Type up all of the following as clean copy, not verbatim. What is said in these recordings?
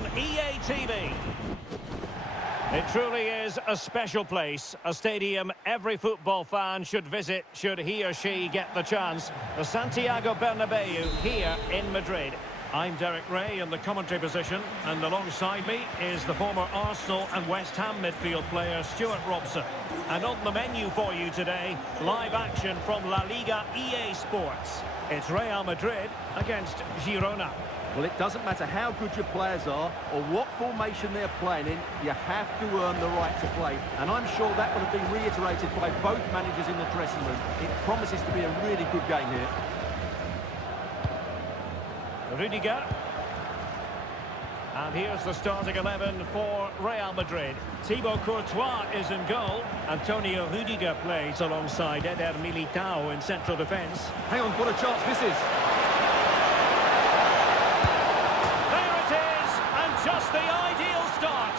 on EA TV. It truly is a special place, a stadium every football fan should visit should he or she get the chance. The Santiago Bernabeu here in Madrid. I'm Derek Ray in the commentary position, and alongside me is the former Arsenal and West Ham midfield player Stuart Robson. And on the menu for you today, live action from LaLiga EA Sports. It's Real Madrid against Girona. Well, it doesn't matter how good your players are or what formation they're playing in, you have to earn the right to play. And I'm sure that will have been reiterated by both managers in the dressing room. It promises to be a really good game here. Rudiger. And here's the starting 11 for Real Madrid. Thibaut Courtois is in goal. Antonio Rudiger plays alongside Eder Militao in central defence. Hang on, what a chance this is. There it is, and just the ideal start.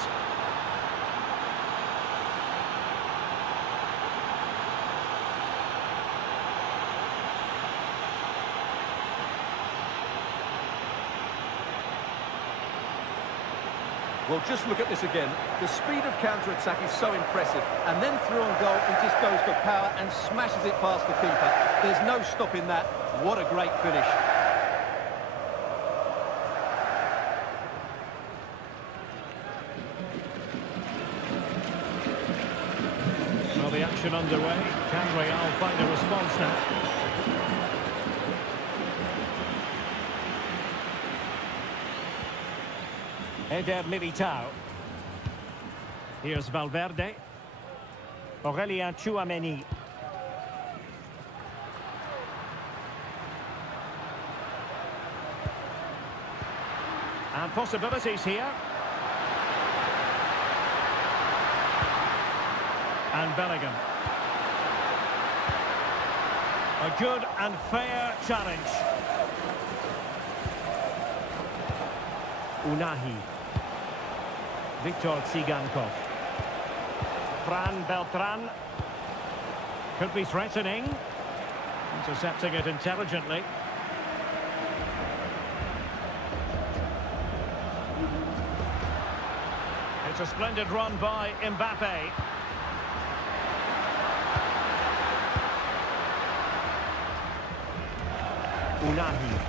Well, just look at this again. The speed of counter-attack is so impressive. And then through on goal, he just goes for power and smashes it past the keeper. There's no stopping that. What a great finish. Well, the action underway. Can Real find a response now? Eder Militao. Here's Valverde. Aurelien Tchouameni. And possibilities here. And Bellingham. A good and fair challenge. Unahi. Victor Tsigankov. Fran Beltran. Could be threatening. Intercepting it intelligently. It's a splendid run by Mbappe. Unahi.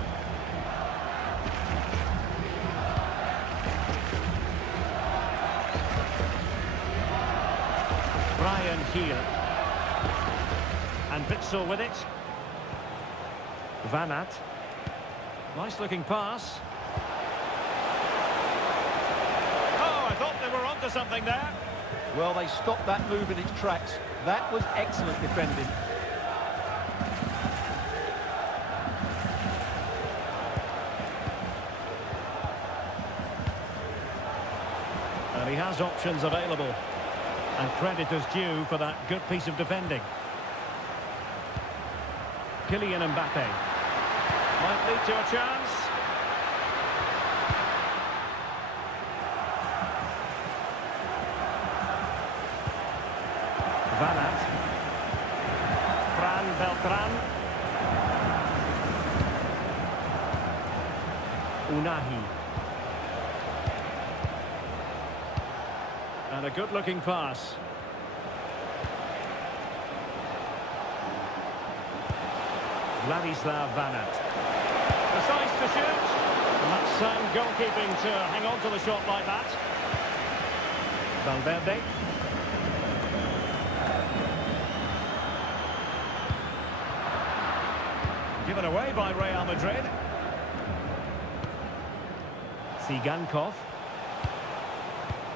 Brian Heel. And Witsel with it. Van Aert. Nice looking pass. Oh, I thought they were onto something there. Well, they stopped that move in its tracks. That was excellent defending. And he has options available. And credit is due for that good piece of defending. Kylian Mbappe. Might lead to a chance. Van Aert. Fran Beltran. Unahi. And a good-looking pass. Vladislav Van Aert. Decides to shoot. And that's sound goalkeeping to hang on to the shot like that. Valverde. Given away by Real Madrid. Tsigankov.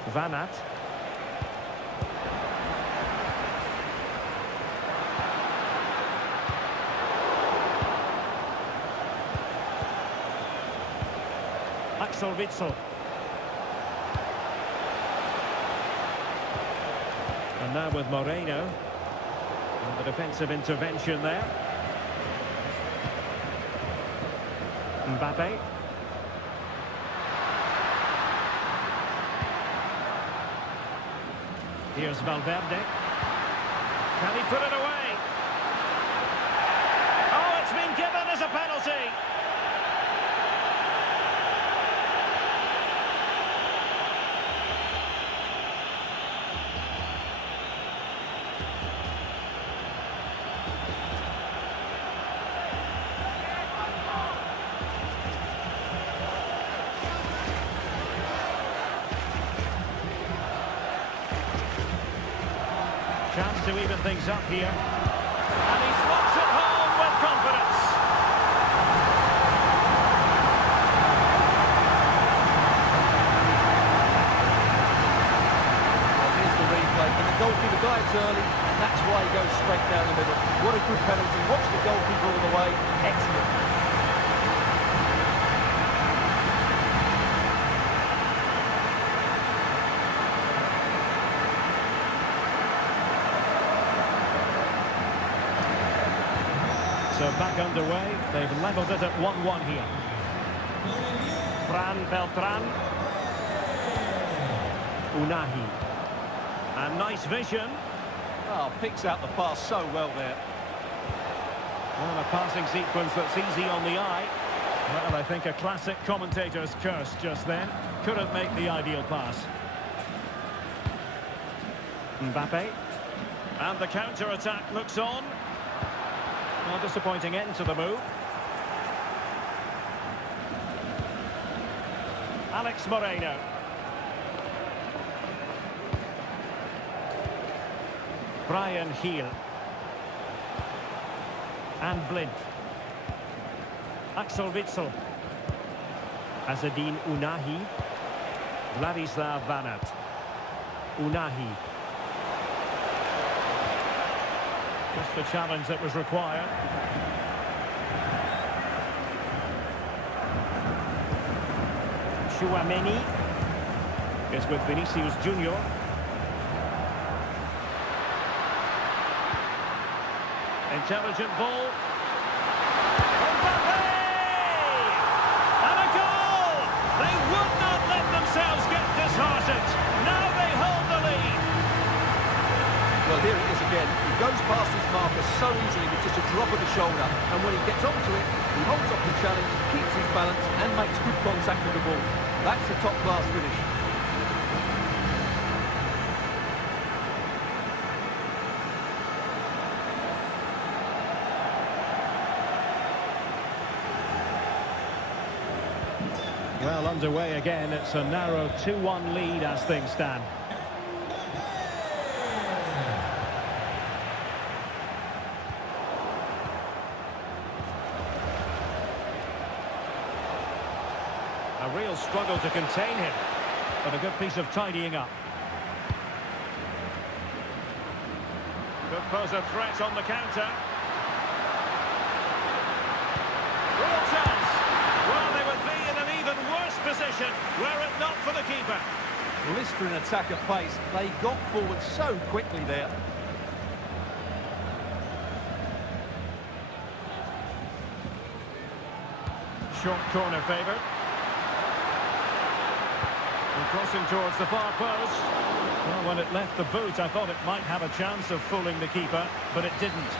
Van Aert. Axel Witsel. And now with Moreno. And the defensive intervention there. Mbappe. Here's Valverde. Can he put it away? Oh, it's been given as a penalty. to even things up here. And he slots it home with confidence. Well, here's the replay. And the goalkeeper dives early, and that's why he goes straight down the middle. What a good penalty. Watch the goalkeeper all the way. Excellent. So back underway, they've levelled it at 1-1 here. Fran Beltran. Unahi. And nice vision. Oh, picks out the pass so well there. Well, a passing sequence that's easy on the eye. Well, I think a classic commentator's curse just then. Couldn't make the ideal pass. Mbappe. And the counter-attack looks on. Well, disappointing end to the move. Alex Moreno. Brian Heel. And Blind. Axel Witsel. Azedine Unahi. Vladislav Vanat. Unahi. Just the challenge that was required. Chouameni is with Vinicius Junior. Intelligent ball. Mbappe! And a goal! They would not let themselves get disheartened. Now they hold the lead. Well, here it is again. He goes past his marker so easily with just a drop of the shoulder. And when he gets onto it, he holds up the challenge, keeps his balance, and makes good contact with the ball. That's a top-class finish. Well, underway again. It's a narrow 2-1 lead as things stand. A real struggle to contain him, but a good piece of tidying up. Could pose a threat on the counter. Real chance. Well, they would be in an even worse position were it not for the keeper. Blistering attack at pace. They got forward so quickly there. Short corner favour. Crossing towards the far post. Well, when it left the boot, I thought it might have a chance of fooling the keeper, but it didn't.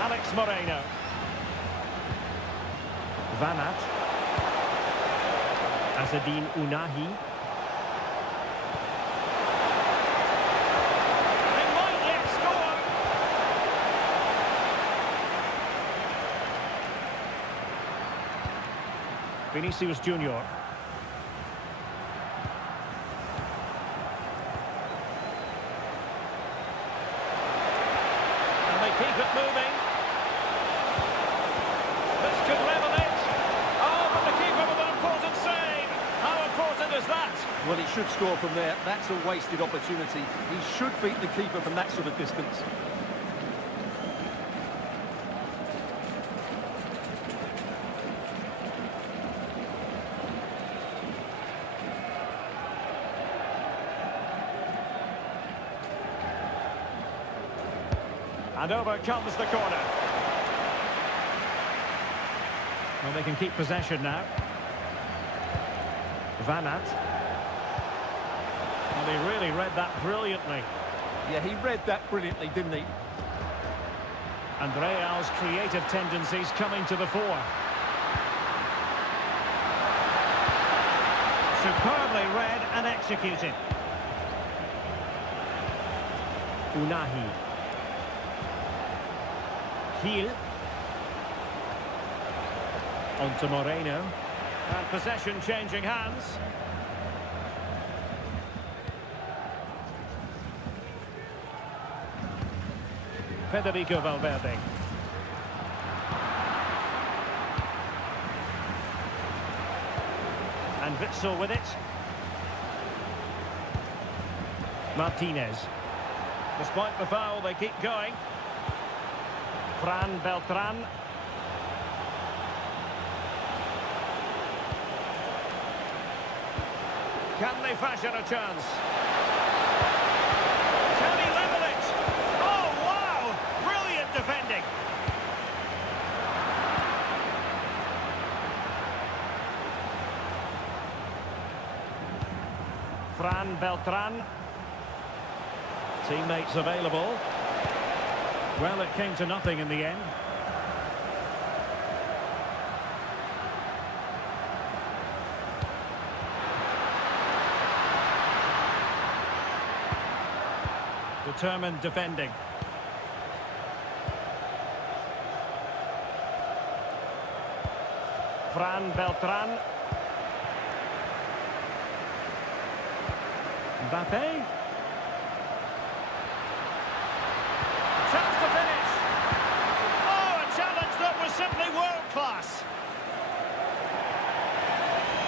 Alex Moreno. Vanat. Azedine Unahi. They might yet score. Vinicius Junior. Keep it moving. This could level it. Oh, but the keeper with an important save. How important is that? Well, he should score from there. That's a wasted opportunity. He should beat the keeper from that sort of distance. And over comes the corner. Well, they can keep possession now. Vanat. Well, he really read that brilliantly. Yeah, he read that brilliantly, didn't he? And Real's creative tendencies coming to the fore. Superbly read and executed. Unahi. Heel. On to Moreno. And possession changing hands. Federico Valverde. And Witsel with it. Martinez. Despite the foul, they keep going. Fran Beltran. Can they fashion a chance? Can he level it? Oh, wow! Brilliant defending. Fran Beltran. Teammates available. Well, it came to nothing in the end. Determined defending. Fran Beltran. Mbappe. Chance to finish. Oh, a challenge that was simply world-class.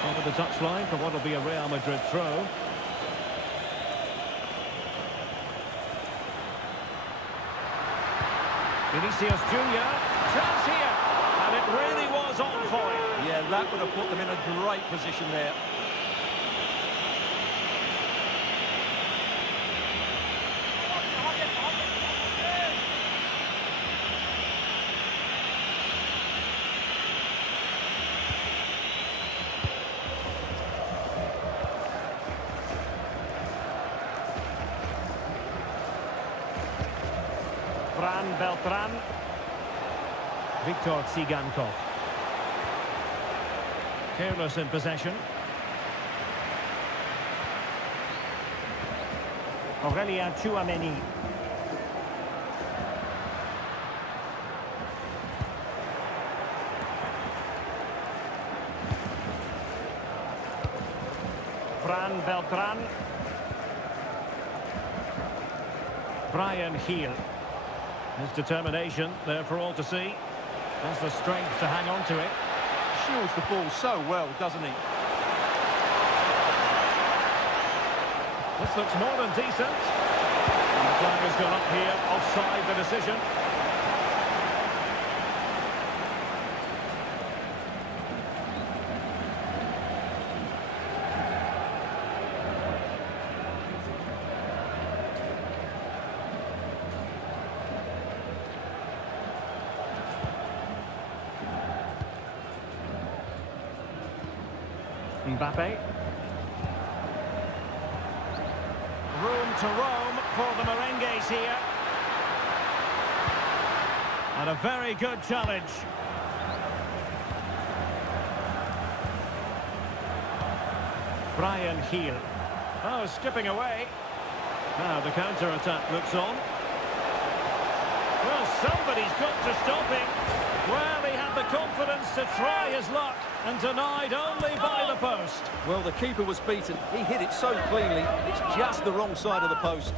Over the touchline for what will be a Real Madrid throw. Vinicius Junior, chance here, and it really was on for him. Yeah, that would have put them in a great position there. Fran Beltran. Viktor Tsigankov. Careless in possession. Aurelien Tchouameni. Fran Beltran. Brian Heel. His determination there for all to see. Has the strength to hang on to it. Shields the ball so well, doesn't he? This looks more than decent. And the flag has gone up here, offside the decision. Mbappe. Room to roam for the Merengues here. And a very good challenge. Brian Heel. Oh, skipping away. Now the counter-attack looks on. Well, somebody's got to stop him. Well, he had the confidence to try his luck and denied only by the post. Well, the keeper was beaten. He hit it so cleanly. It's just the wrong side of the post.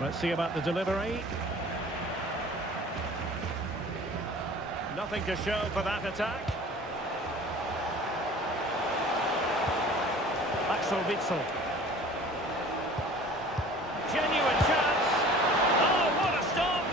Let's see about the delivery. Nothing to show for that attack. Axel Witsel. Genuine chance. Oh, what a stop!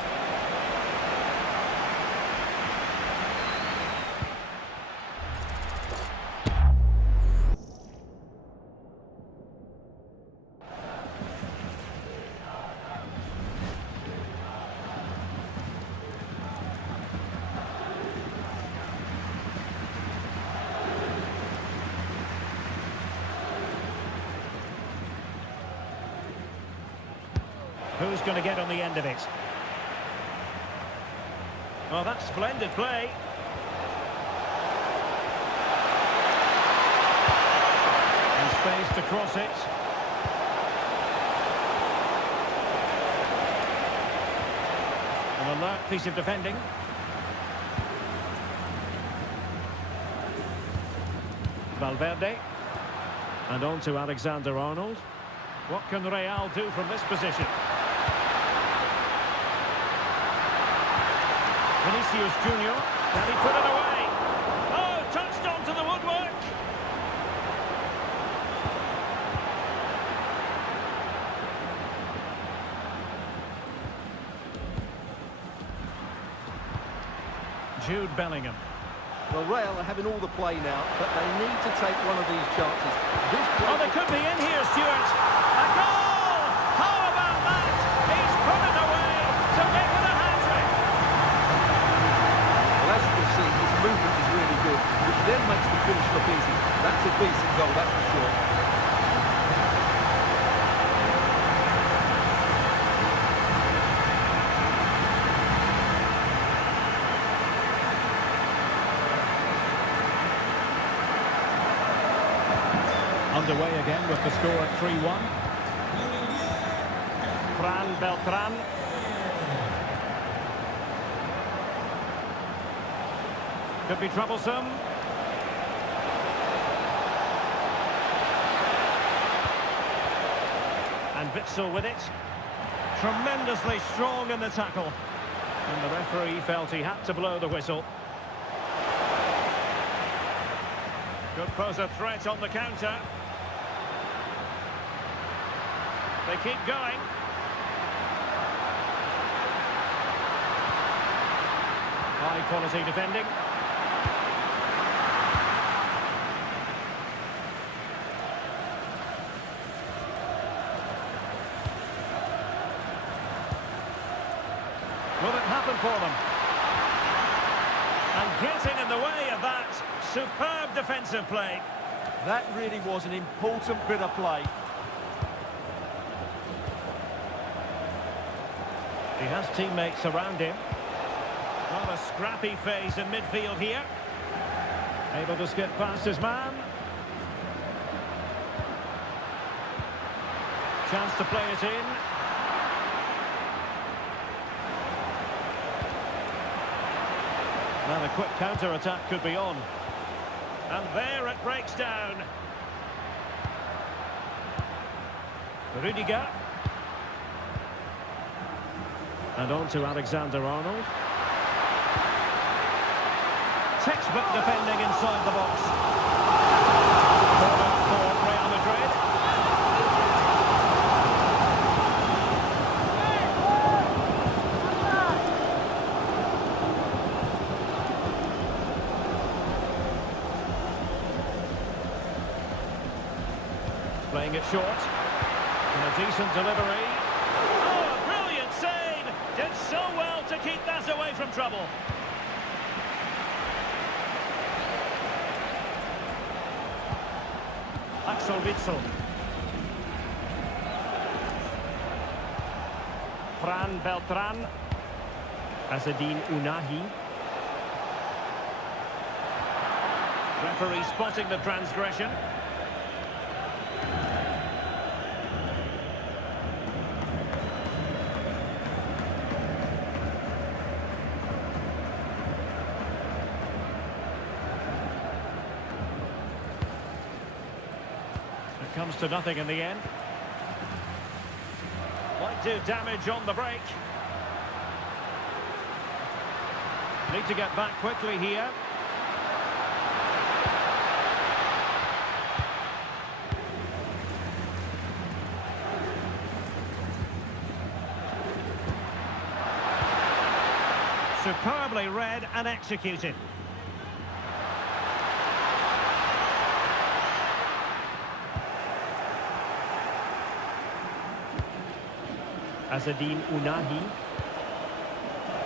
Who's going to get on the end of it? Well, that's splendid play. And space to cross it. An alert piece of defending. Valverde. And on to Alexander-Arnold. What can Real do from this position? Vinicius Junior. Can he put it away? Oh, touched onto the woodwork. Jude Bellingham. Well, Real are having all the play now, but they need to take one of these chances. Oh, they could be in here, Stuart. A goal! How about that? He's put it away to make it a hat-trick. Well, as you can see, his movement is really good, which then makes the finish look easy. That's a decent goal, that's for sure. Underway again with the score at 3-1. Fran Beltran. Could be troublesome. And Witsel with it. Tremendously strong in the tackle. And the referee felt he had to blow the whistle. Could pose a threat on the counter. They keep going. High quality defending. Will it happen for them? And getting in the way of that superb defensive play. That really was an important bit of play. He has teammates around him. Not a scrappy phase in midfield here. Able to skip past his man. Chance to play it in. Now the quick counter-attack could be on. And there it breaks down. Rudiger. And on to Alexander-Arnold. Textbook defending inside the box. Corner for Real Madrid. Playing it short. And a decent delivery. Oh, a brilliant save! Did so well to keep that away from trouble. Axel Witsel. Fran Beltran. Azzedine Ounahi. Referee spotting the transgression. Comes to nothing in the end. Might do damage on the break. Need to get back quickly here. Superbly read and executed. Azzedine Ounahi.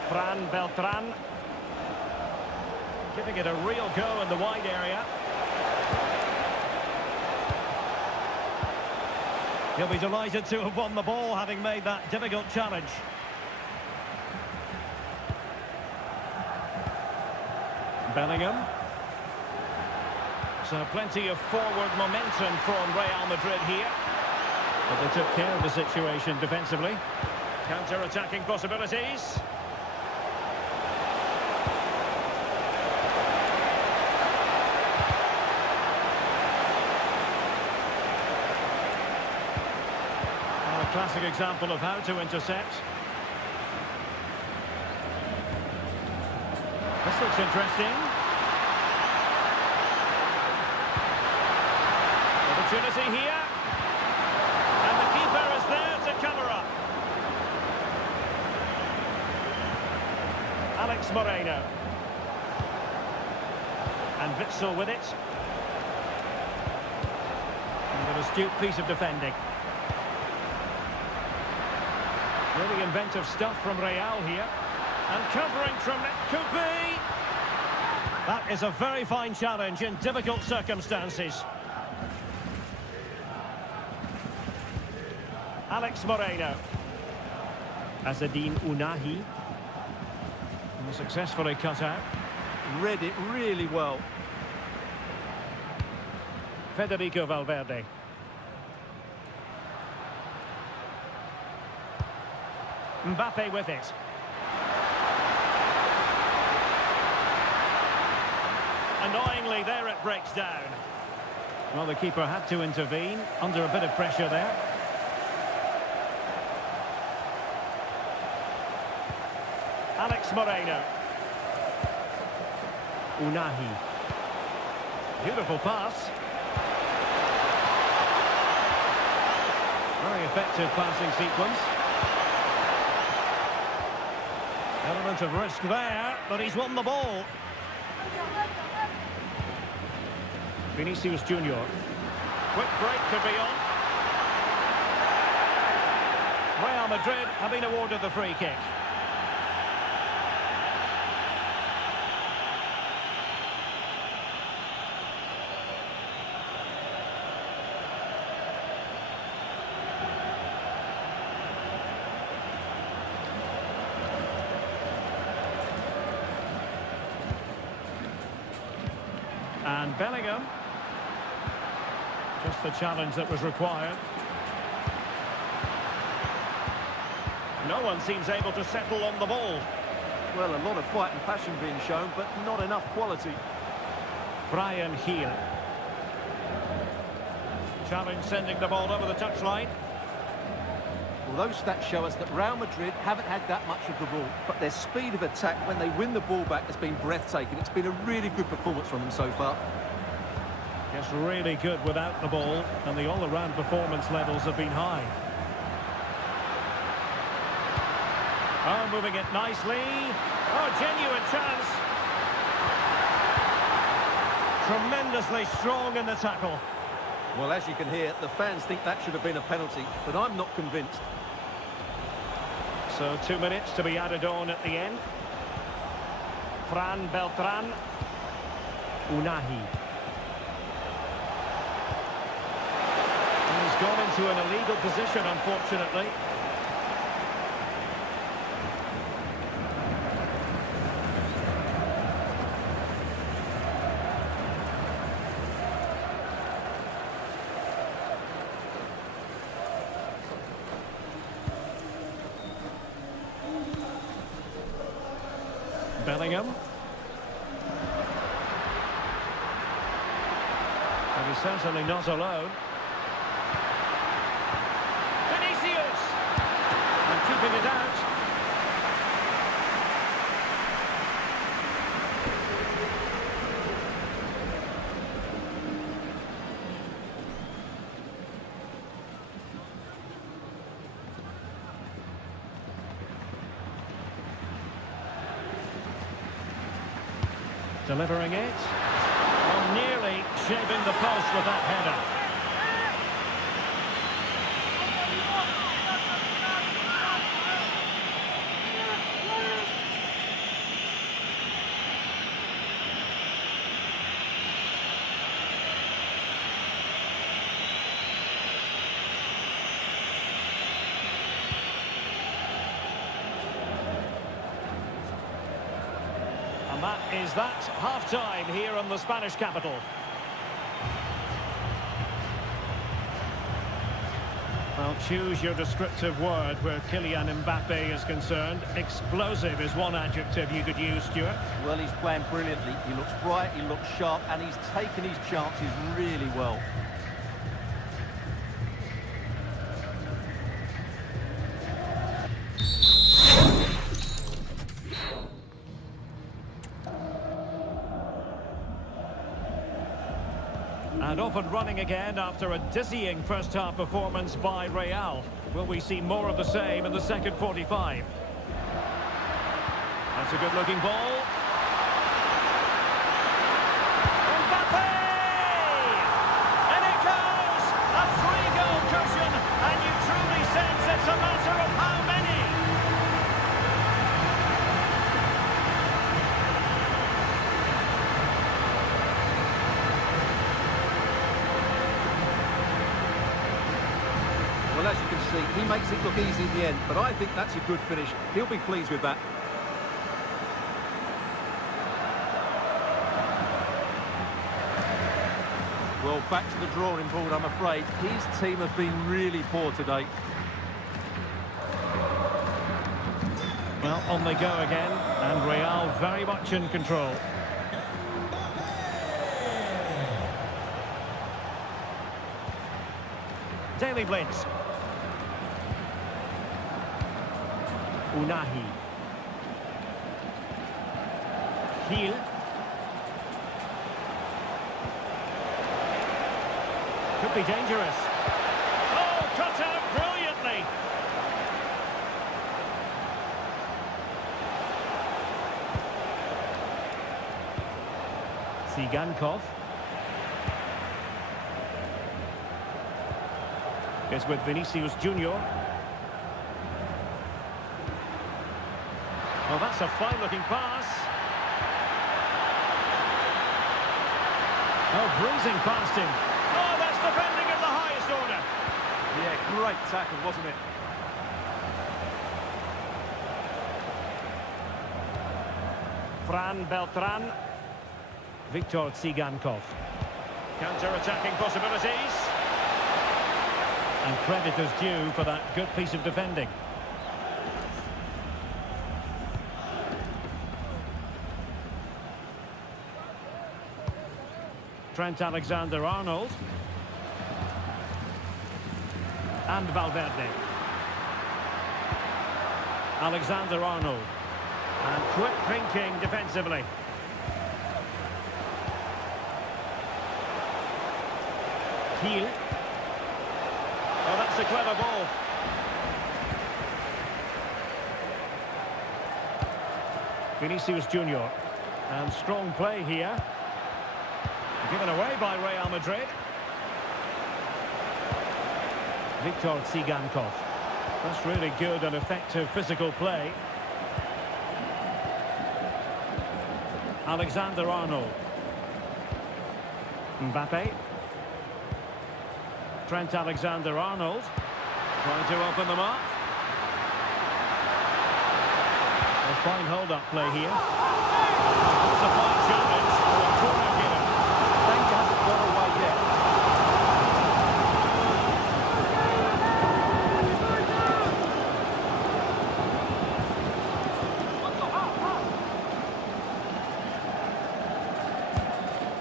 Fran Beltran. Giving it a real go in the wide area. He'll be delighted to have won the ball, having made that difficult challenge. Bellingham. So plenty of forward momentum from Real Madrid here. But they took care of the situation defensively. Counter-attacking possibilities. classic example of how to intercept. This looks interesting. Opportunity here. And the keeper is there to cover up. Alex Moreno. And Witsel with it. And an astute piece of defending. Really inventive stuff from Real here. And covering from could be. That is a very fine challenge in difficult circumstances. Alex Moreno. Azzedine Ounahi. And successfully cut out. Read it really well. Federico Valverde. Mbappe with it. Annoyingly, there it breaks down. Well, the keeper had to intervene under a bit of pressure there. Alex Moreno. Ounahi. Beautiful pass. Very effective passing sequence. Element of risk there, but he's won the ball. Vinicius Junior. Quick break could be on. Real Madrid have been awarded the free kick. And Bellingham. Just the challenge that was required. No one seems able to settle on the ball. Well, a lot of fight and passion being shown, but not enough quality. Brian Hill. Challenge sending the ball over the touchline. Well, those stats show us that Real Madrid haven't had that much of the ball, but their speed of attack when they win the ball back has been breathtaking. It's been a really good performance from them so far. Yes, really good without the ball, and the all-around performance levels have been high. Oh, moving it nicely. Oh, genuine chance. Tremendously strong in the tackle. Well, as you can hear, the fans think that should have been a penalty, but I'm not convinced. So 2 minutes to be added on at the end. Fran Beltran. Ounahi. He's gone into an illegal position, unfortunately. Bellingham. And he's certainly not alone. Vinicius! And keeping it out. Delivering it. Well, nearly shaving the post with that header. And that is that half-time here in the Spanish capital. Well, choose your descriptive word where Kylian Mbappe is concerned. Explosive is one adjective you could use, Stuart. Well, he's playing brilliantly. He looks bright, he looks sharp, and he's taken his chances really well. off and running again after a dizzying first-half performance by Real. Will we see more of the same in the second 45? That's a good-looking ball. Mbappe! And it goes! A three-goal cushion, and you truly sense it's a matter of how many. Well, as you can see, he makes it look easy in the end, but I think that's a good finish. He'll be pleased with that. Well, back to the drawing board, I'm afraid. His team have been really poor today. Well, on they go again, and Real very much in control. Daily Blitz. Unahi. Heel. Could be dangerous. Oh, cut out brilliantly. Tsigankov. Is with Vinicius Junior. Oh, that's a fine-looking pass. Oh, breezing past him. Oh, that's defending at the highest order. Yeah, great tackle, wasn't it? Fran Beltran. Viktor Tsigankov. Counter-attacking possibilities. And credit is due for that good piece of defending. Trent Alexander-Arnold. And Valverde. Alexander-Arnold. And quick thinking defensively. Heel. Oh, that's a clever ball. Vinicius Junior. And strong play here. Given away by Real Madrid. Viktor Tsigankov. That's really good and effective physical play. Alexander-Arnold. Mbappe. Trent Alexander-Arnold. Trying to open them up. A fine hold-up play here. It's a fine challenge for a corner given. Danger hasn't gone away yet.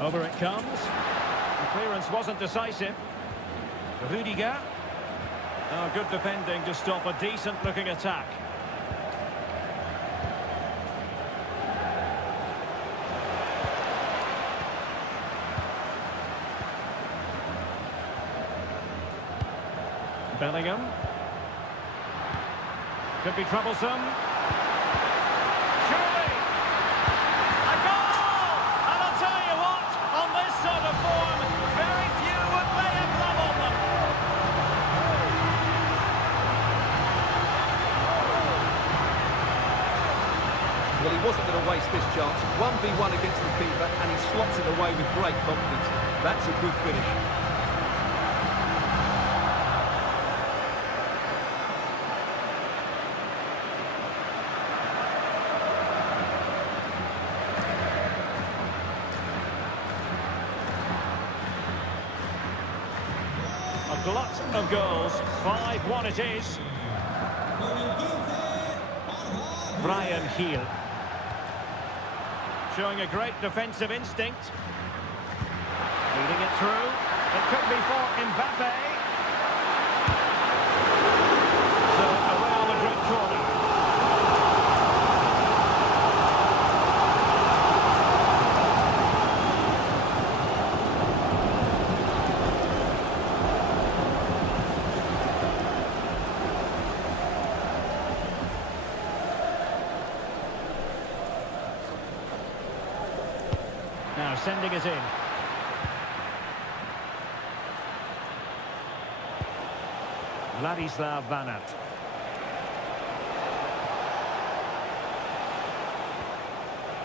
Over it comes. The clearance wasn't decisive. Rudiger. Oh, good defending to stop a decent-looking attack. Bellingham. Could be troublesome. Surely! A goal! And I'll tell you what, on this sort of form, very few would lay a glove on them. Well, he wasn't going to waste this chance. 1v1 against the keeper, and he slots it away with great confidence. That's a good finish. A glut of goals. 5-1 it is. Brian Heel. Showing a great defensive instinct. Leading it through. It could be for Mbappe. So, a Real Madrid corner. Now sending it in. Vladislav Vanat.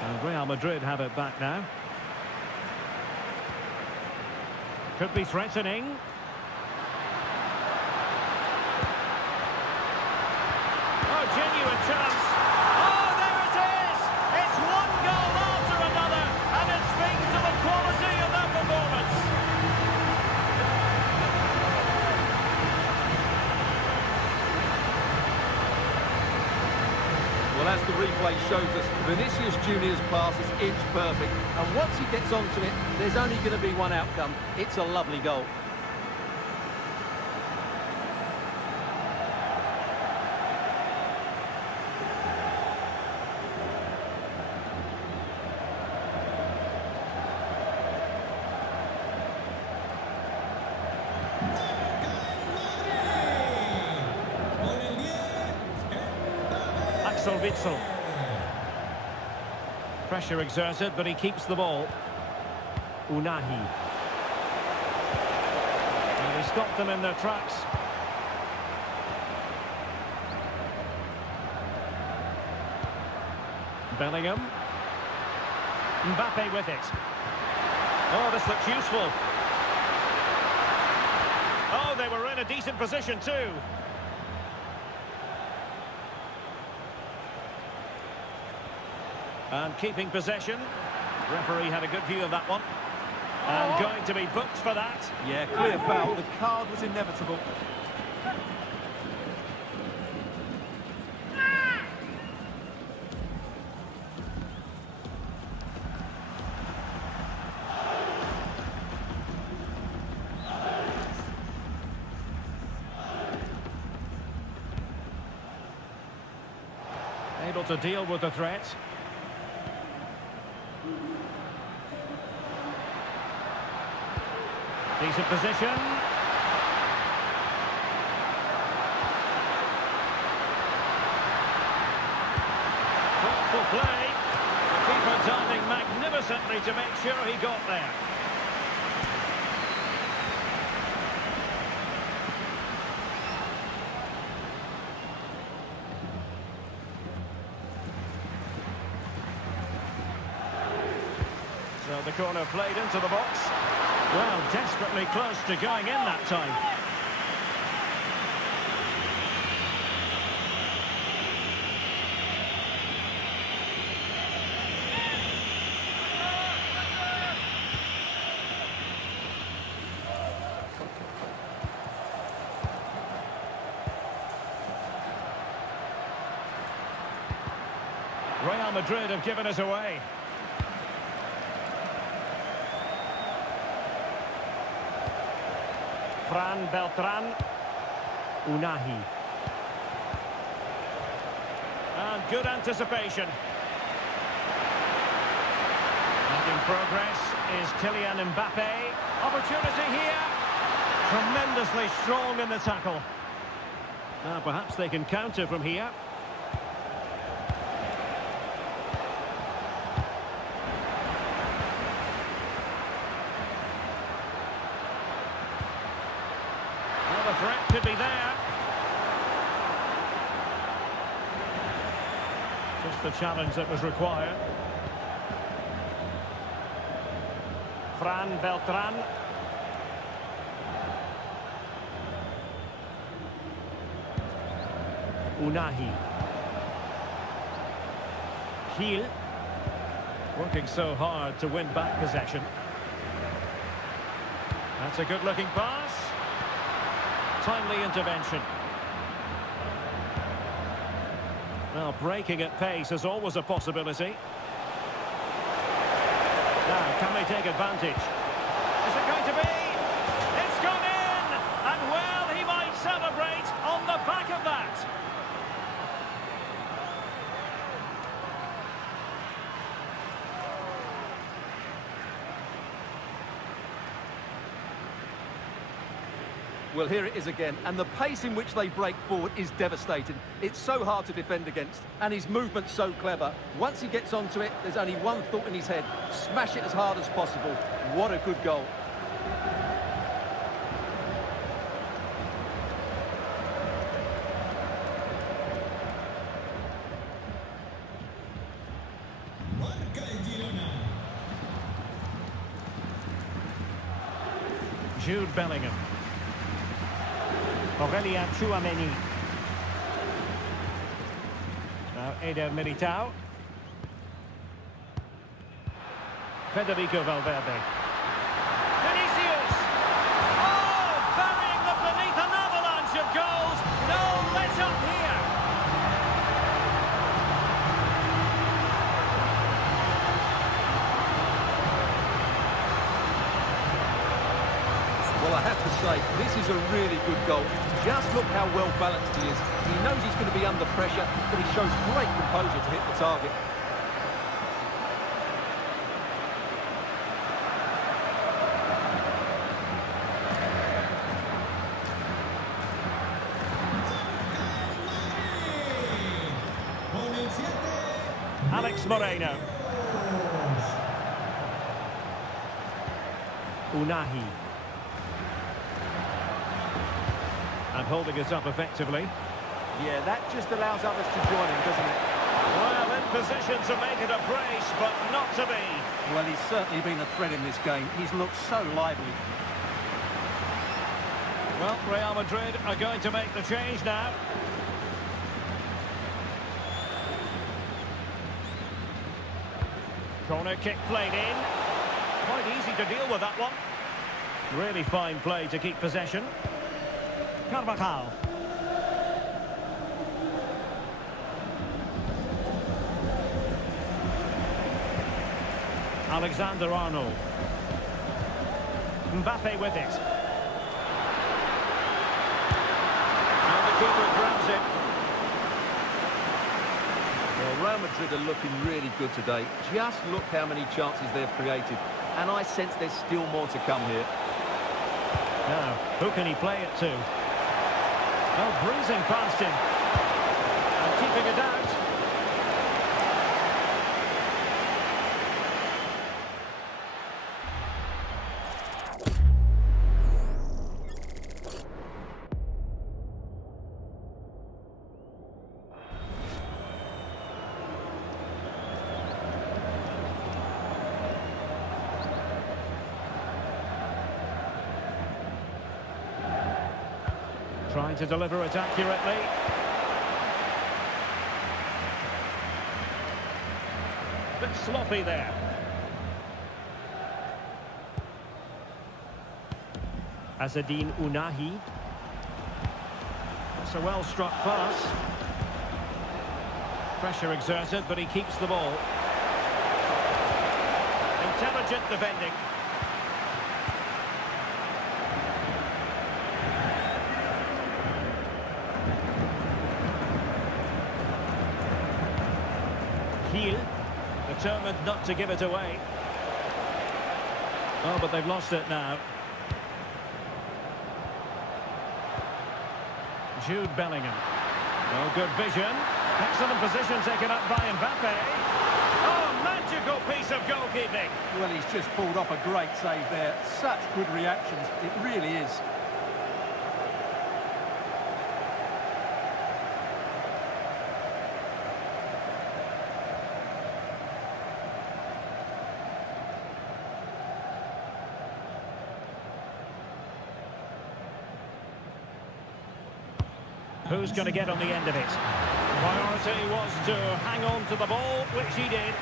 And Real Madrid have it back now. Could be threatening. Oh, genuine chance. Oh, there it is! It's one goal after another, and it speaks to the quality of their performance. Well, as the replay shows us, Vinicius Junior's pass is inch perfect, and once he gets onto it, there's only going to be one outcome. It's a lovely goal. Witsel. Pressure exerted, but he keeps the ball. Unahi. And he stopped them in their tracks. Bellingham. Mbappe with it. Oh, this looks useful. Oh, they were in a decent position too. And keeping possession. Referee had a good view of that one. And going to be booked for that. Yeah, clear foul. The card was inevitable. Able to deal with the threat. Decent position. Thoughtful play. The keeper diving magnificently to make sure he got there. So the corner played into the box. Well, desperately close to going in that time. Real Madrid have given us away. Fran Beltran. Unahi. And good anticipation. And in progress is Kylian Mbappe. Opportunity here. Tremendously strong in the tackle. Now perhaps they can counter from here. The threat could be there. Just the challenge that was required. Fran Beltran. Unahi. Gil. Working so hard to win back possession. That's a good-looking pass. Timely intervention. Well, breaking at pace is always a possibility. Now, can they take advantage? Is it going to be? It's gone in! And well, he might celebrate on the back of that. Well, here it is again, and the pace in which they break forward is devastating. It's so hard to defend against, and his movement's so clever. Once he gets onto it, there's only one thought in his head: smash it as hard as possible. What a good goal. Jude Bellingham. Aurelien Tchouameni. Now Eder Militao. Federico Valverde. Vinicius! Oh! Burying them beneath an avalanche of goals. No let up here. Well, I have to say, this is a really good goal. Just look how well balanced he is. He knows he's going to be under pressure, but he shows great composure to hit the target. Alex Moreno. Unahi. And holding it up effectively. Yeah, that just allows others to join him, doesn't it? Well, in position to make it a brace, but not to be. Well, he's certainly been a threat in this game. He's looked so lively. Well, Real Madrid are going to make the change now. Corner kick played in. Quite easy to deal with that one. Really fine play to keep possession. Carvajal. Alexander-Arnold. Mbappe with it. And the keeper grabs it. Well, Real Madrid are looking really good today. Just look how many chances they've created. And I sense there's still more to come here. Now, who can he play it to? Oh, breezing past him. And keeping it out. Trying to deliver it accurately. Bit sloppy there. Azzedine Unahi. It's a well-struck pass. Pressure exerted, but he keeps the ball. Intelligent defending. Determined not to give it away. Oh, but they've lost it now. Jude Bellingham. Oh, good vision. Excellent position taken up by Mbappe. Oh, magical piece of goalkeeping. Well, he's just pulled off a great save there. Such good reactions. It really is. Who's going to get on the end of it? Priority was to hang on to the ball, which he did.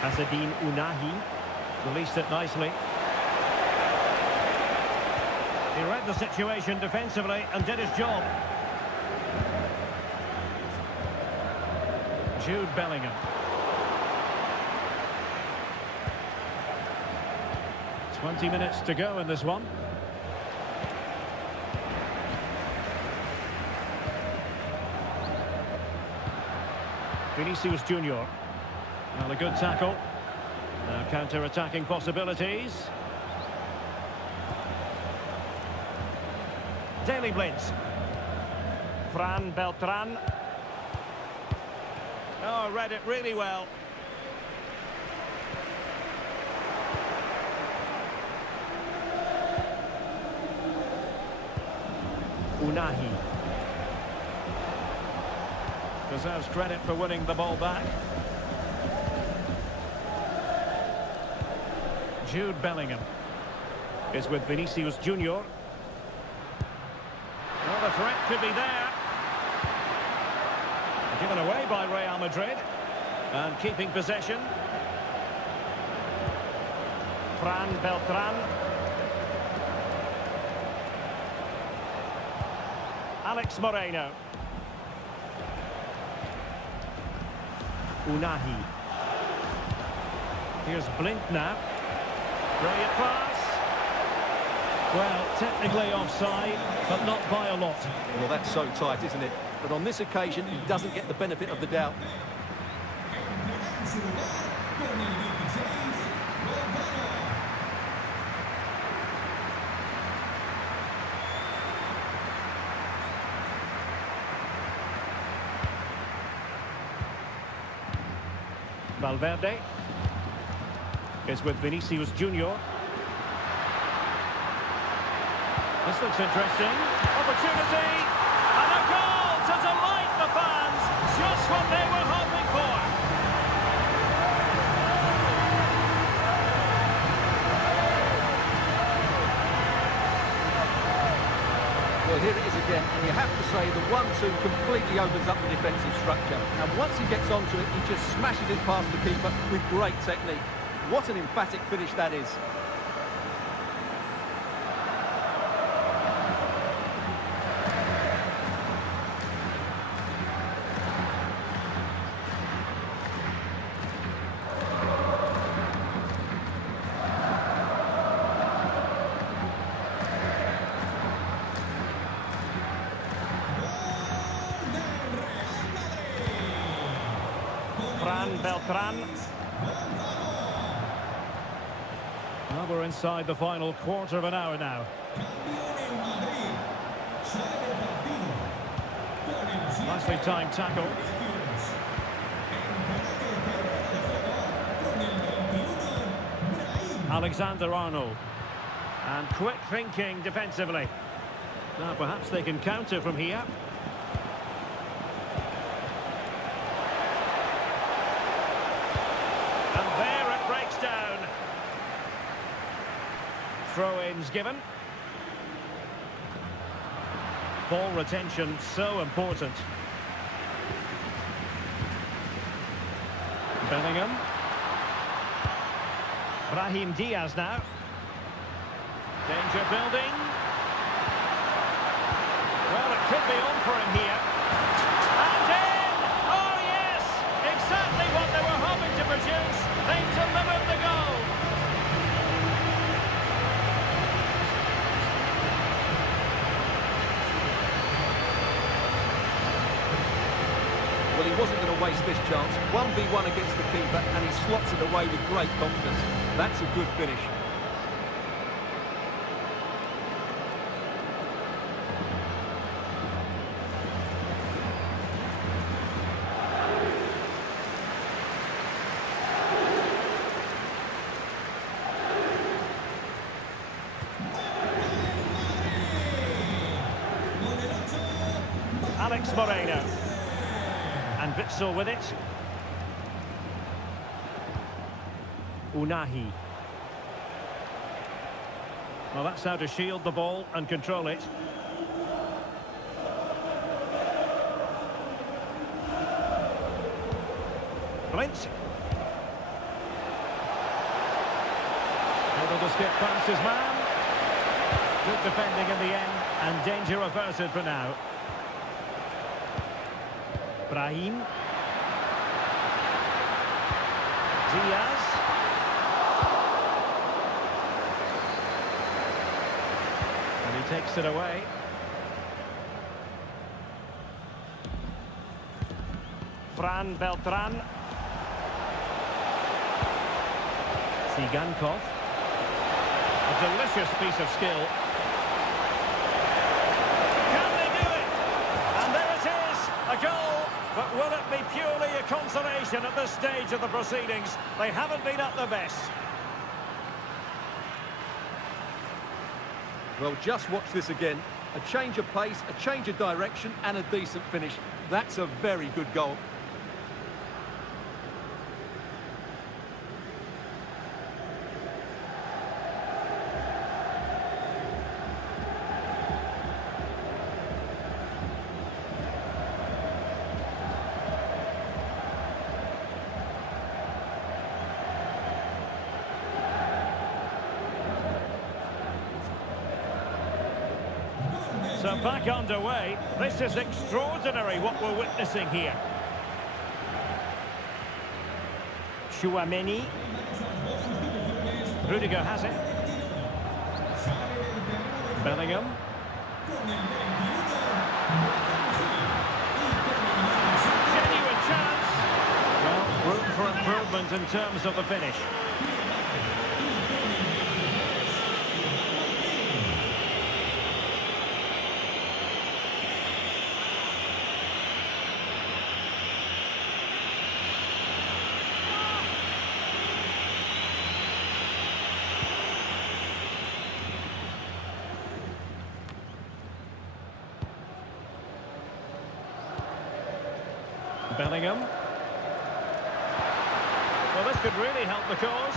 Azzedine Unahi released it nicely. He read the situation defensively and did his job. Jude Bellingham. "20 minutes to go in this one. Vinicius Junior. Well, a good tackle. Now counter-attacking possibilities. Daily Blitz. Fran Beltran. Oh, read it really well. Unahi. Deserves credit for winning the ball back. Jude Bellingham is with Vinicius Junior. Well, the threat could be there. Given away by Real Madrid. And keeping possession. Fran Beltran. Alex Moreno. Unahi. Here's Blint now. Brilliant pass. Well, technically offside, but not by a lot. Well, that's so tight, isn't it? But on this occasion, he doesn't get the benefit of the doubt. Valverde is with Vinicius Junior. This looks interesting. Opportunity. And a goal to delight the fans. Just what they were hoping for. Well, here it is again, and you have to say the 1-2 completely opens up the defensive structure. And once he gets onto it, he just smashes it past the keeper with great technique. What an emphatic finish that is. Fran Beltran. Well, we're inside the final quarter of an hour now. Nicely timed tackle. Alexander-Arnold. And quick thinking defensively. Now perhaps they can counter from here. And there it breaks down. Throw-ins given. Ball retention so important. Bellingham. Brahim Diaz now. Danger building. Well, it could be on for him here. And in! Oh, yes! Exactly what they were hoping to produce. They've delivered the goal. Well, he wasn't going to waste this chance. 1v1 against the keeper, and he slots it away with great confidence. That's a good finish. Alex Moreno. And Witsel with it. Unahi. Well, that's how to shield the ball and control it. Blint. Able to skip past his man. Good defending in the end, and danger averted for now. Brahim. Diaz. And he takes it away. Fran Beltran. Sigankov. A delicious piece of skill. it be purely a consolation at this stage of the proceedings? They haven't been at their best. Well, just watch this again. A change of pace, a change of direction, and a decent finish. That's a very good goal. So back underway. This is extraordinary what we're witnessing here. Tchouaméni. Rudiger has it. Bellingham. Genuine chance. Well, room for improvement in terms of the finish. Bellingham. Well, this could really help the cause.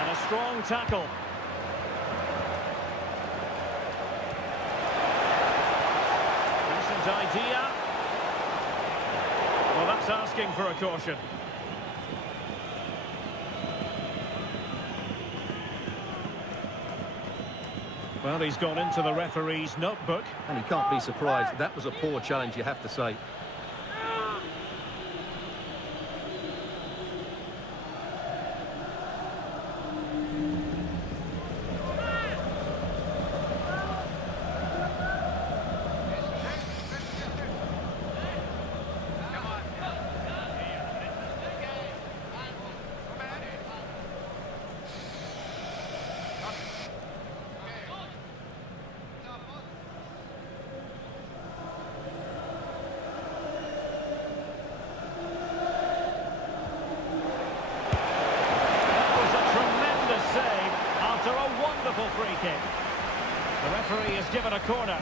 And a strong tackle. Decent idea. Well, that's asking for a caution. Well, he's gone into the referee's notebook. And he can't be surprised. That was a poor challenge, you have to say. Free kick. The referee has given a corner.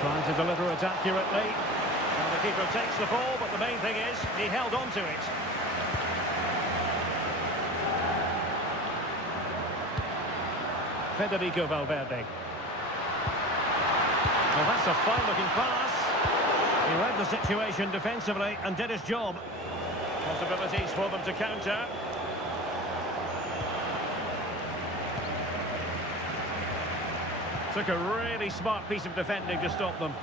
Trying to deliver it accurately. And the keeper takes the ball, but the main thing is he held on to it. Federico Valverde. Well, that's a fine-looking pass. He read the situation defensively and did his job. Possibilities for them to counter. Took a really smart piece of defending to stop them.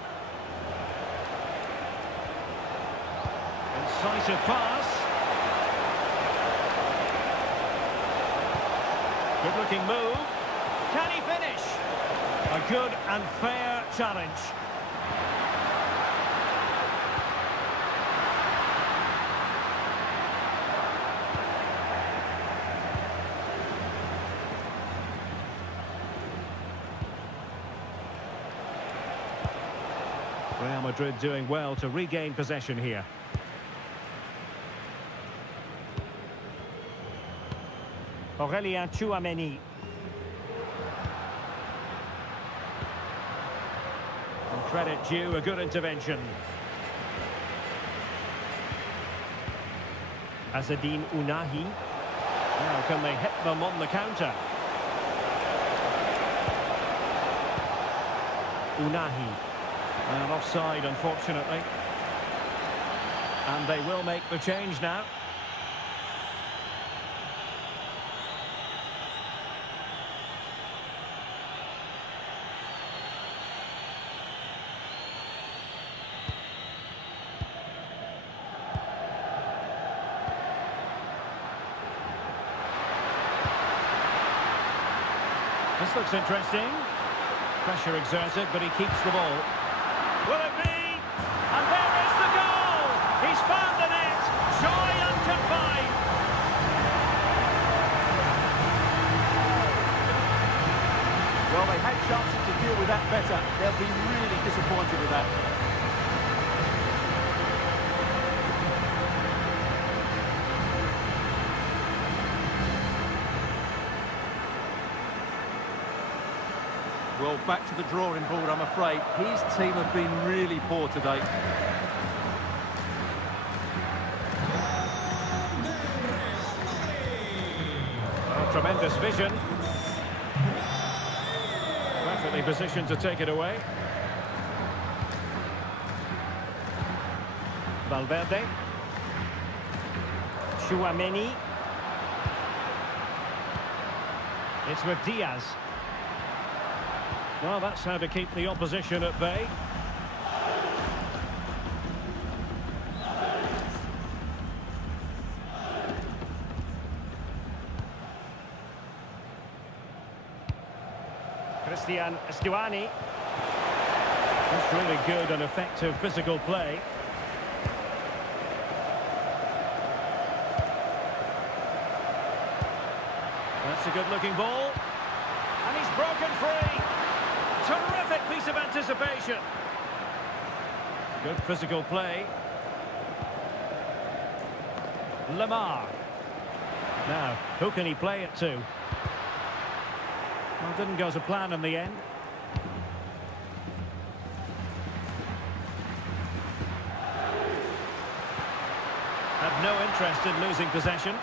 Incisive pass. Good-looking move. Can he finish? A good and fair challenge. Real Madrid doing well to regain possession here. Aurélien Tchouaméni. Credit due, a good intervention. Azzedine Ounahi. Now can they hit them on the counter? Ounahi. And offside, unfortunately. And they will make the change now. This looks interesting. Pressure exerted, but he keeps the ball. Will it be? And there is the goal! deal with that better, they'll be really disappointed with that. Well, back to the drawing board, I'm afraid. His team have been really poor today. Oh, tremendous vision. Perfectly positioned to take it away. Valverde. Tchouaméni. It's with Diaz. Well, that's how to keep the opposition at bay. Christian Stuani. That's really good and effective physical play. That's a good-looking ball. And he's broken free. Terrific piece of anticipation. Good physical play. Lamar. Now, who can he play it to? Well, didn't go to plan in the end. Had no interest in losing possession.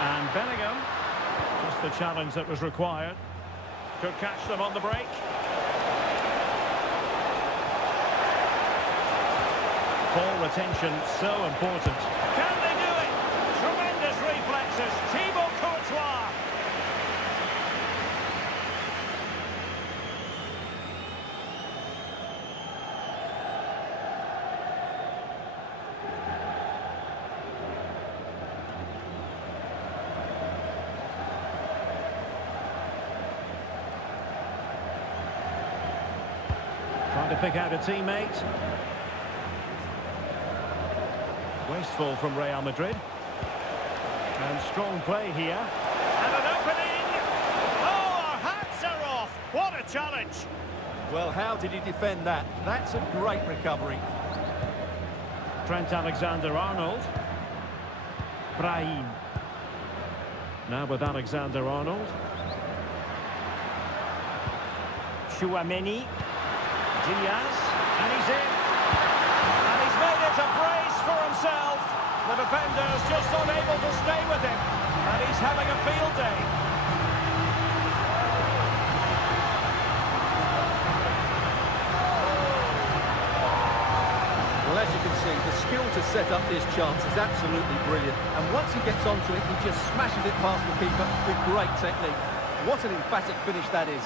And Bellingham, just the challenge that was required. Could catch them on the break. Ball retention so important. Can they do it? Tremendous reflexes. Thibaut Courtois. Trying to pick out a teammate. Wasteful from Real Madrid. And strong play here. And an opening! Oh, our hats are off! What a challenge! Well, how did he defend that? That's a great recovery. Trent Alexander-Arnold. Brahim. Now with Alexander-Arnold. Tchouaméni. Diaz. And he's in. And he's made it a brace for himself. The defender's just unable to stay with him. And he's having a field day. Well, as you can see, the skill to set up this chance is absolutely brilliant. And once he gets onto it, he just smashes it past the keeper with great technique. What an emphatic finish that is.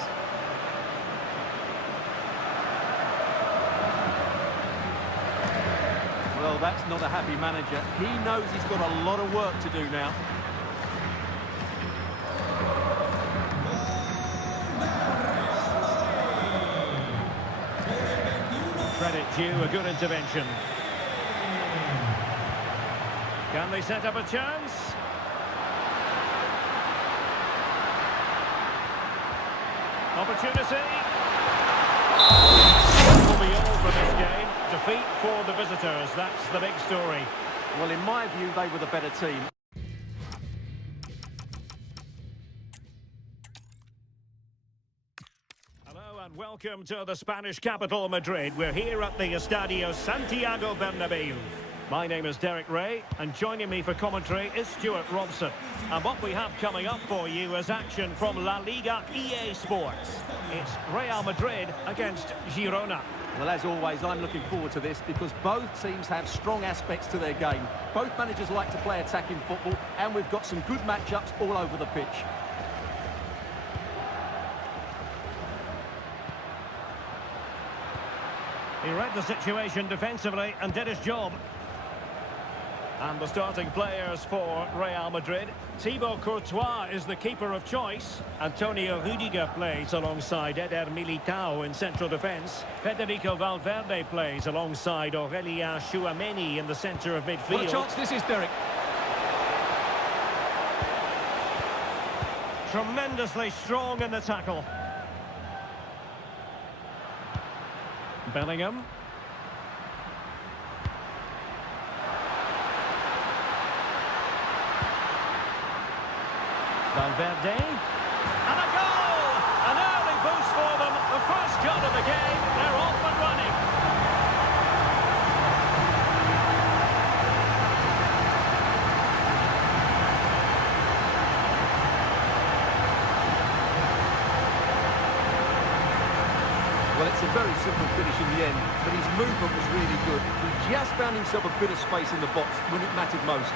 Well, that's not a happy manager. He knows he's got a lot of work to do now. Credit due, a good intervention. Can they set up a chance? Opportunity. That will be all for this game. Defeat for the visitors, that's the big story. Well, in my view, they were the better team. Hello and welcome to the Spanish capital, Madrid. We're here at the Estadio Santiago Bernabéu. My name is Derek Ray, and joining me for commentary is Stuart Robson. And what we have coming up for you is action from La Liga EA Sports. It's Real Madrid against Girona. Well, as always, I'm looking forward to this because both teams have strong aspects to their game. Both managers like to play attacking football, and we've got some good matchups all over the pitch. He read the situation defensively and did his job. And the starting players for Real Madrid. Thibaut Courtois is the keeper of choice. Antonio Rudiger plays alongside Eder Militao in central defence. Federico Valverde plays alongside Aurelien Tchouameni in the centre of midfield. What a chance this is, Derek. Tremendously strong in the tackle. Bellingham. Valverde. And a goal! An early boost for them. The first goal of the game. They're off and running. Well, it's a very simple finish in the end, but his movement was really good. He just found himself a bit of space in the box when it mattered most.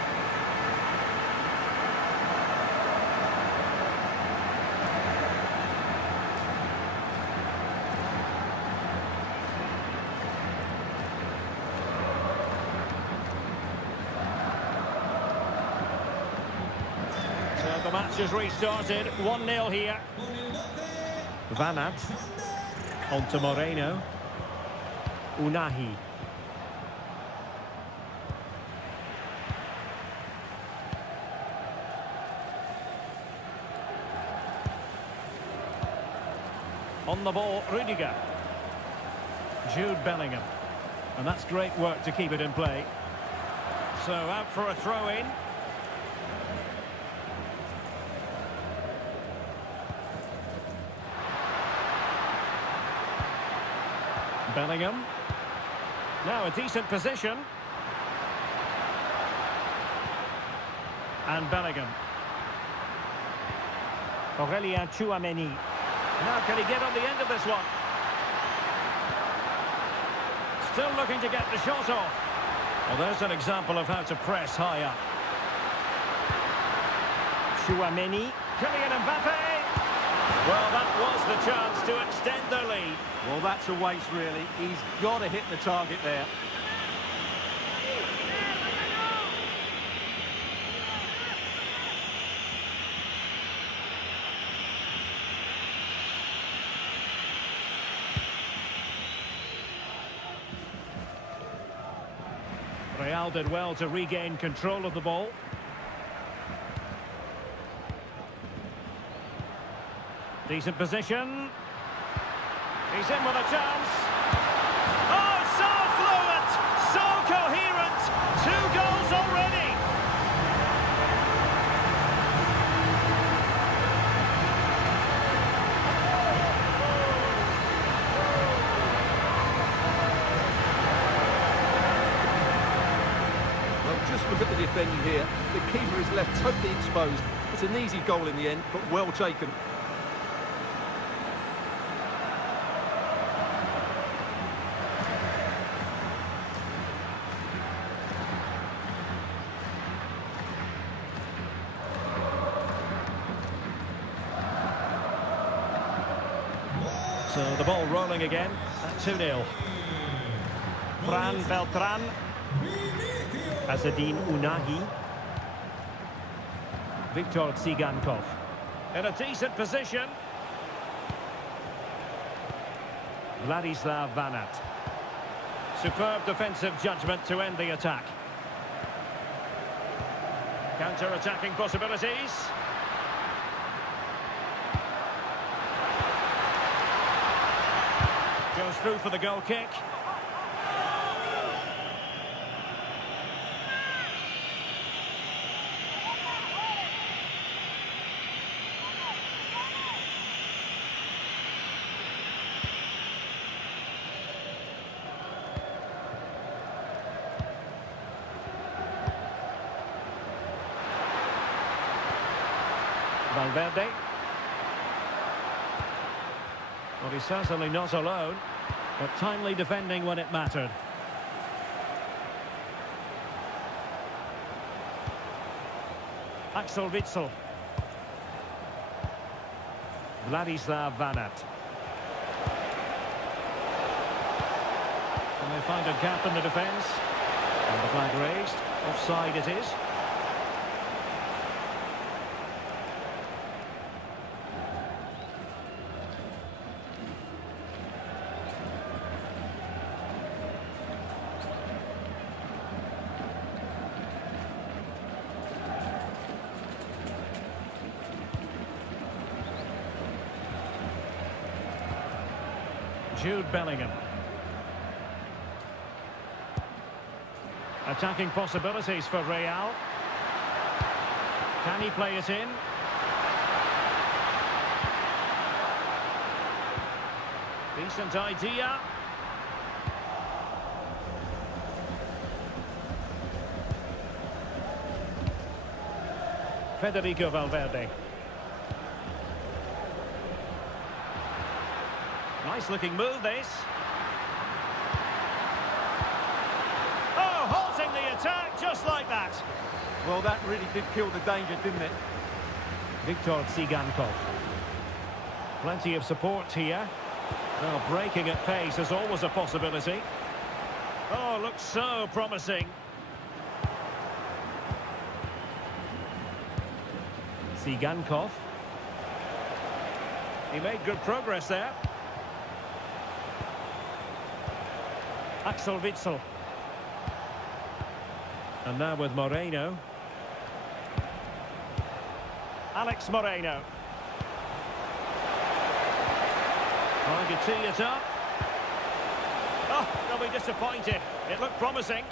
So the match has restarted. 1-0 here. Van Aert. On to Moreno. Unahi. On the ball, Rudiger. Jude Bellingham. And that's great work to keep it in play. So out for a throw-in. Bellingham. Now a decent position. And Bellingham. Aurelien Tchouameni. Now can he get on the end of this one? Still looking to get the shot off. Well, there's an example of how to press high up. Tchouameni. Kylian Mbappe. Well, that was the chance to extend their lead. Well, that's a waste, really. He's got to hit the target there. Real did well to regain control of the ball. Decent position. He's in with a chance. Oh, so fluent, so coherent. 2 goals already. Well, just look at the defending here. The keeper is left totally exposed. It's an easy goal in the end, but well taken. So the ball rolling again at 2-0. Fran Beltran. Azzedine Unahi. Viktor Tsigankov. In a decent position. Vladislav Van Aert. Superb defensive judgment to end the attack. Counter-attacking possibilities. Goes through for the goal kick. Valverde. Well, he's certainly not alone, but timely defending when it mattered. Axel Witsel. Vladislav Van Aert. And they find a gap in the defence. And the flag raised. Offside it is. Jude Bellingham. Attacking possibilities for Real. Can he play it in? Decent idea. Federico Valverde. Nice looking move, this. Oh, halting the attack just like that. Well, that really did kill the danger, didn't it? Viktor Tsigankov. Plenty of support here. Well, breaking at pace is always a possibility. Oh, looks so promising. Tsigankov. He made good progress there. Axel Witsel. And now with Moreno. Alex Moreno. Trying to tee it up. Oh, they'll be disappointed. It looked promising.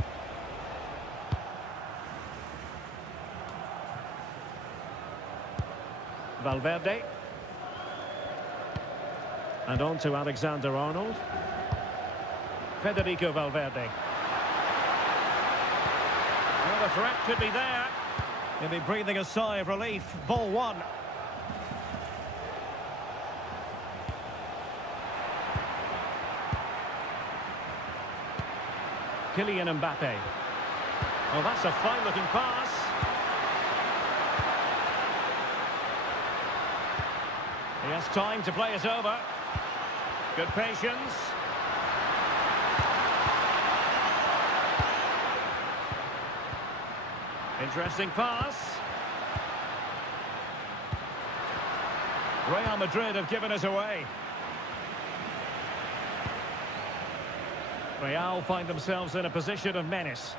Valverde. And on to Alexander-Arnold. Federico Valverde. Well, the threat could be there. He'll be breathing a sigh of relief. Ball one. Kylian Mbappe. Well, that's a fine-looking pass. He has time to play it over. Good patience. Interesting pass. Real Madrid have given us away. Real find themselves in a position of menace.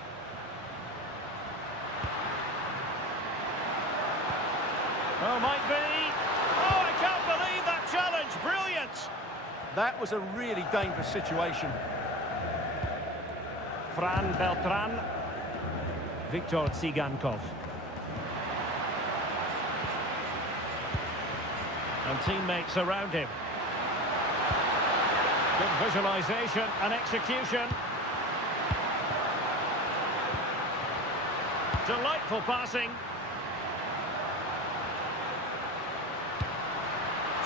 Oh, might be. Oh, I can't believe that challenge. Brilliant. That was a really dangerous situation. Fran Beltran. Viktor Tsigankov. And teammates around him. Good visualization and execution. Delightful passing.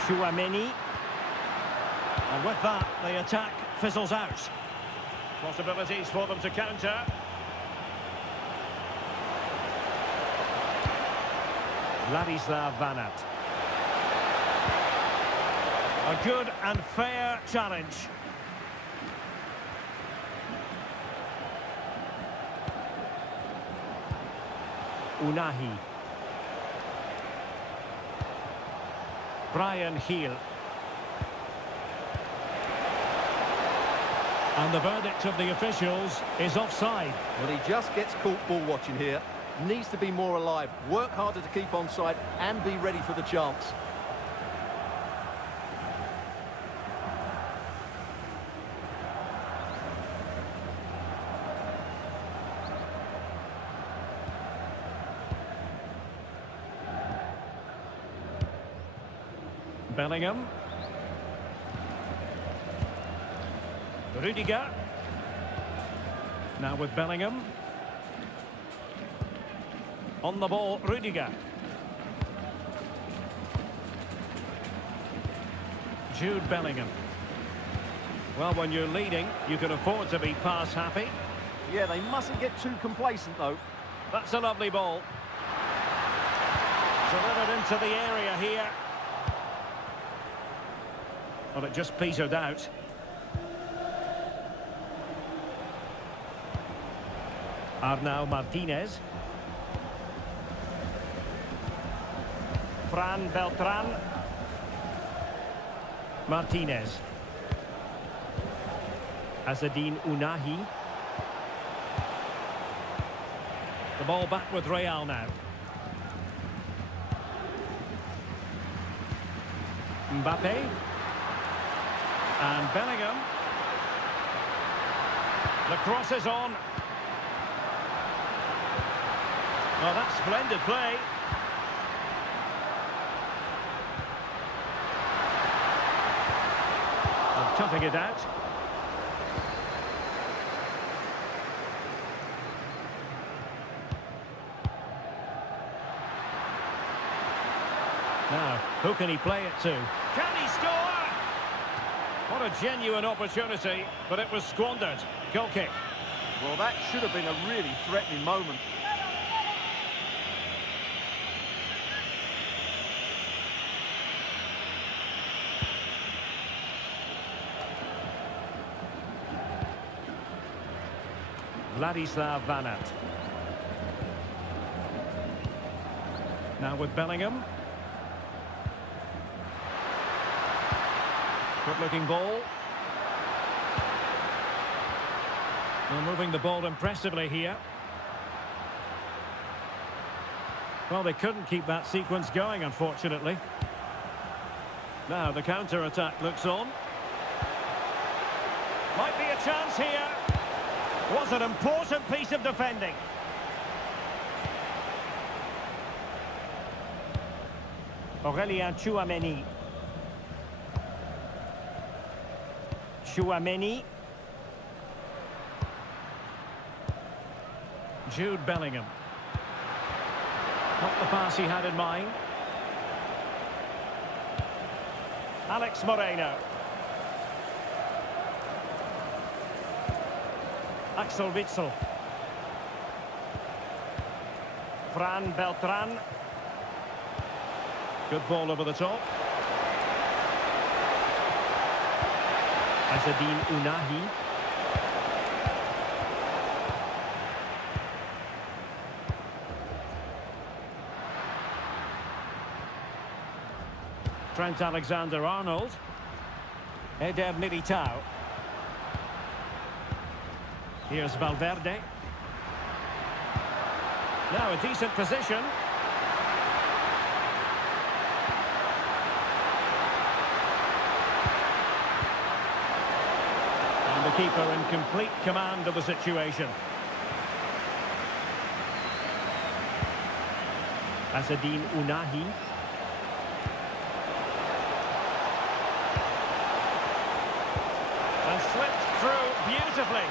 Chouameni. And with that, the attack fizzles out. Possibilities for them to counter. Vladislav Vanat. A good and fair challenge. Unahi. Brian Heel. And the verdict of the officials is offside. Well, he just gets caught ball watching here. Needs to be more alive, work harder to keep onside and be ready for the chance. Bellingham. Rudiger. Now with Bellingham. On the ball, Rudiger. Jude Bellingham. Well, when you're leading, you can afford to be pass happy. Yeah, they mustn't get too complacent, though. That's a lovely ball. Delivered into the area here. Well, it just petered out. Arnau Martinez. Fran Beltran. Martinez. Azzedine Ounahi. The ball back with Real now. Mbappe. And Bellingham. The cross is on. Well, that's splendid play. And toughing it out. Now, who can he play it to? Can he score? What a genuine opportunity, but it was squandered. Goal kick. Well, that should have been a really threatening moment. Vladislav Vanat. Now with Bellingham. Good-looking ball. Well, moving the ball impressively here. Well, they couldn't keep that sequence going, unfortunately. Now the counter-attack looks on. Might be a chance here. Was an important piece of defending. Aurélien Tchouaméni. Tchouaméni. Jude Bellingham. Not the pass he had in mind. Alex Moreno. Axel Witsel. Fran Beltran. Good ball over the top. Azzedine Ounahi. Trent Alexander-Arnold. Eder Militao. Here's Valverde. Now a decent position. And the keeper in complete command of the situation. Azzedine Ounahi. And slipped through beautifully.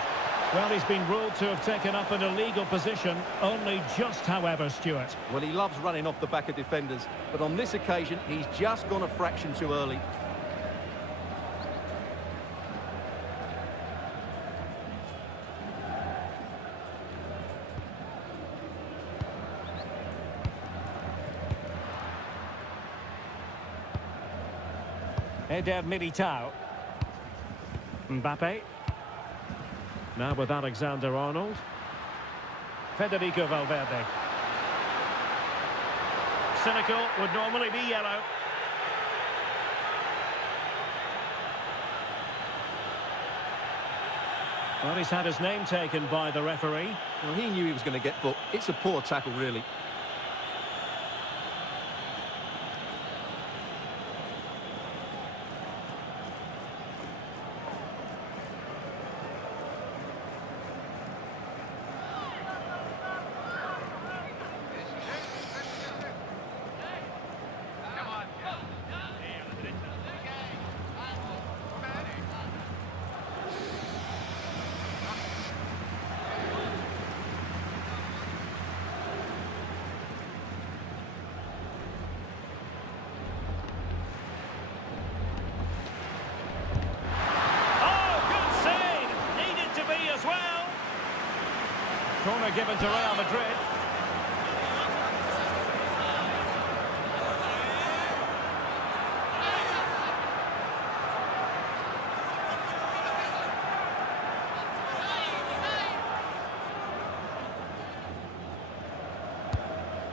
Well, he's been ruled to have taken up an illegal position, only just, however, Stuart. Well, he loves running off the back of defenders, but on this occasion, he's just gone a fraction too early. Eder Militao. Mbappe. Now with Alexander-Arnold. Federico Valverde. Cynical, would normally be yellow. Well, he's had his name taken by the referee. Well, he knew he was going to get booked. It's a poor tackle, really. Corner given to Real Madrid.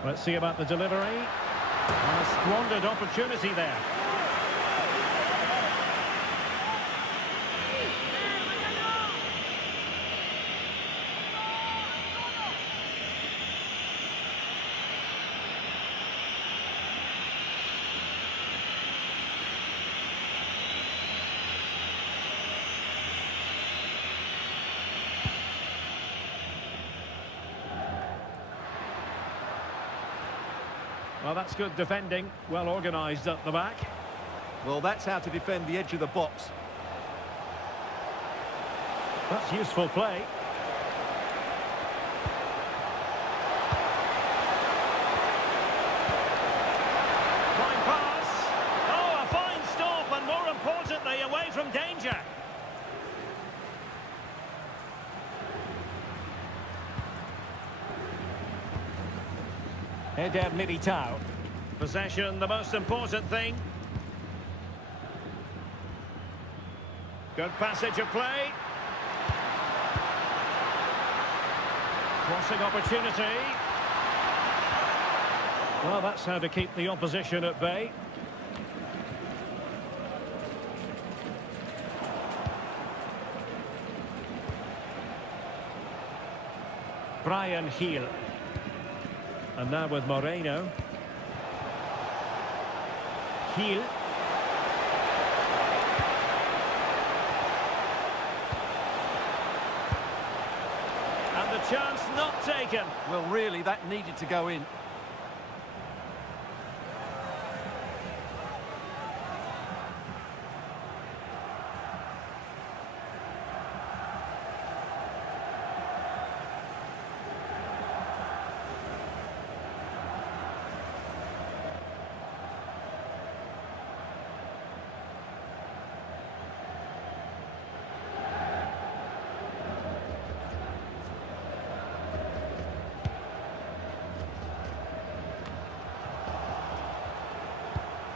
Let's see about the delivery. And a squandered opportunity there. Well, that's good defending. Well organised at the back. Well, that's how to defend the edge of the box. That's useful play. Fine pass. Oh, a fine stop, and more importantly, away from danger. Eder Militao. Possession, the most important thing. Good passage of play. Crossing opportunity. Well, that's how to keep the opposition at bay. Brian Heel. And now with Moreno. Heel. And the chance not taken. Well, really, that needed to go in.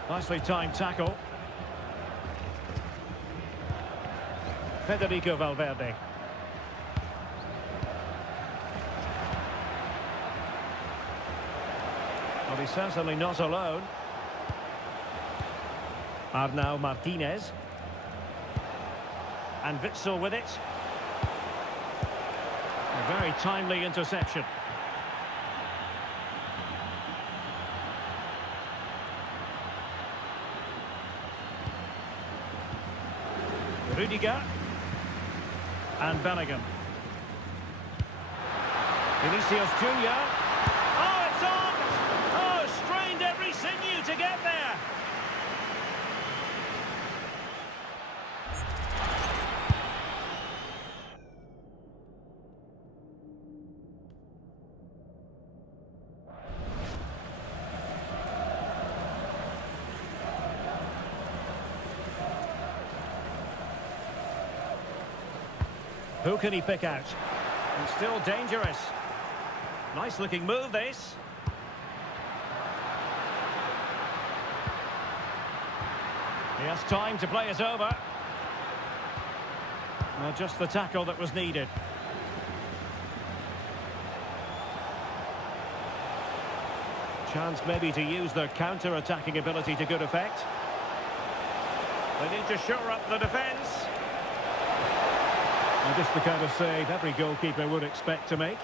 Nicely timed tackle. Federico Valverde. Well, he's certainly not alone. Arnau Martinez. And Witsel with it. A very timely interception. Rudiger and Bellingham. Vinicius Junior. Oh, it's on! Oh, strained every sinew to get there. Who can he pick out? And still dangerous. Nice looking move, this. He has time to play it over. Well, just the tackle that was needed. Chance maybe to use their counter-attacking ability to good effect. They need to shore up the defence. And just the kind of save every goalkeeper would expect to make.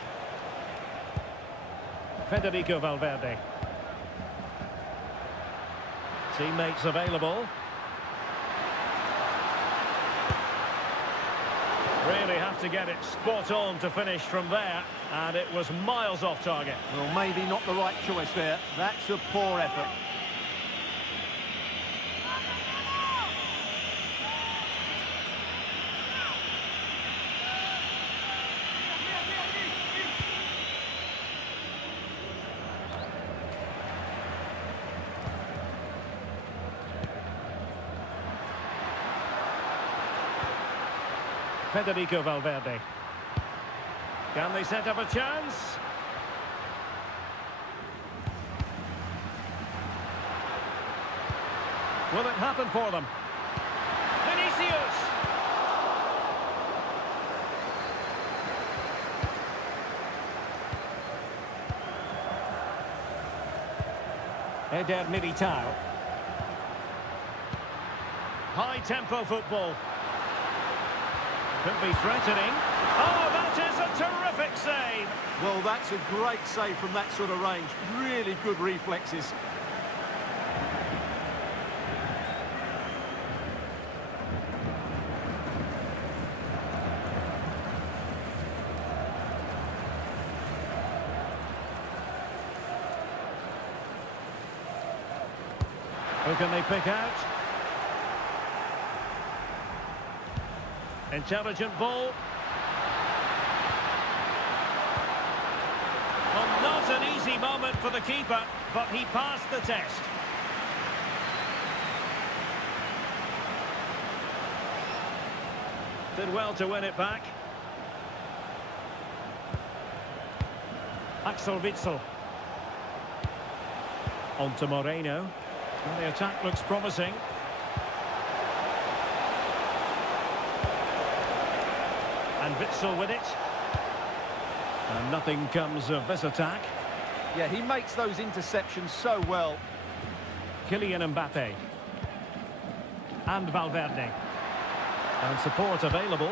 Federico Valverde. Teammates available. Really have to get it spot on to finish from there. And it was miles off target. Well, maybe not the right choice there. That's a poor effort. Federico Valverde. Can they set up a chance? Will it happen for them? Vinicius! Eder Militao. High-tempo football. Could be threatening. Oh, that is a terrific save. Well, that's a great save from that sort of range. Really good reflexes. Who can they pick out? Intelligent ball. Well, not an easy moment for the keeper, but he passed the test. Did well to win it back. Axel Witsel. On to Moreno. Well, the attack looks promising. And Witsel with it. And nothing comes of this attack. Yeah, he makes those interceptions so well. Kylian Mbappe. And Valverde. And support available.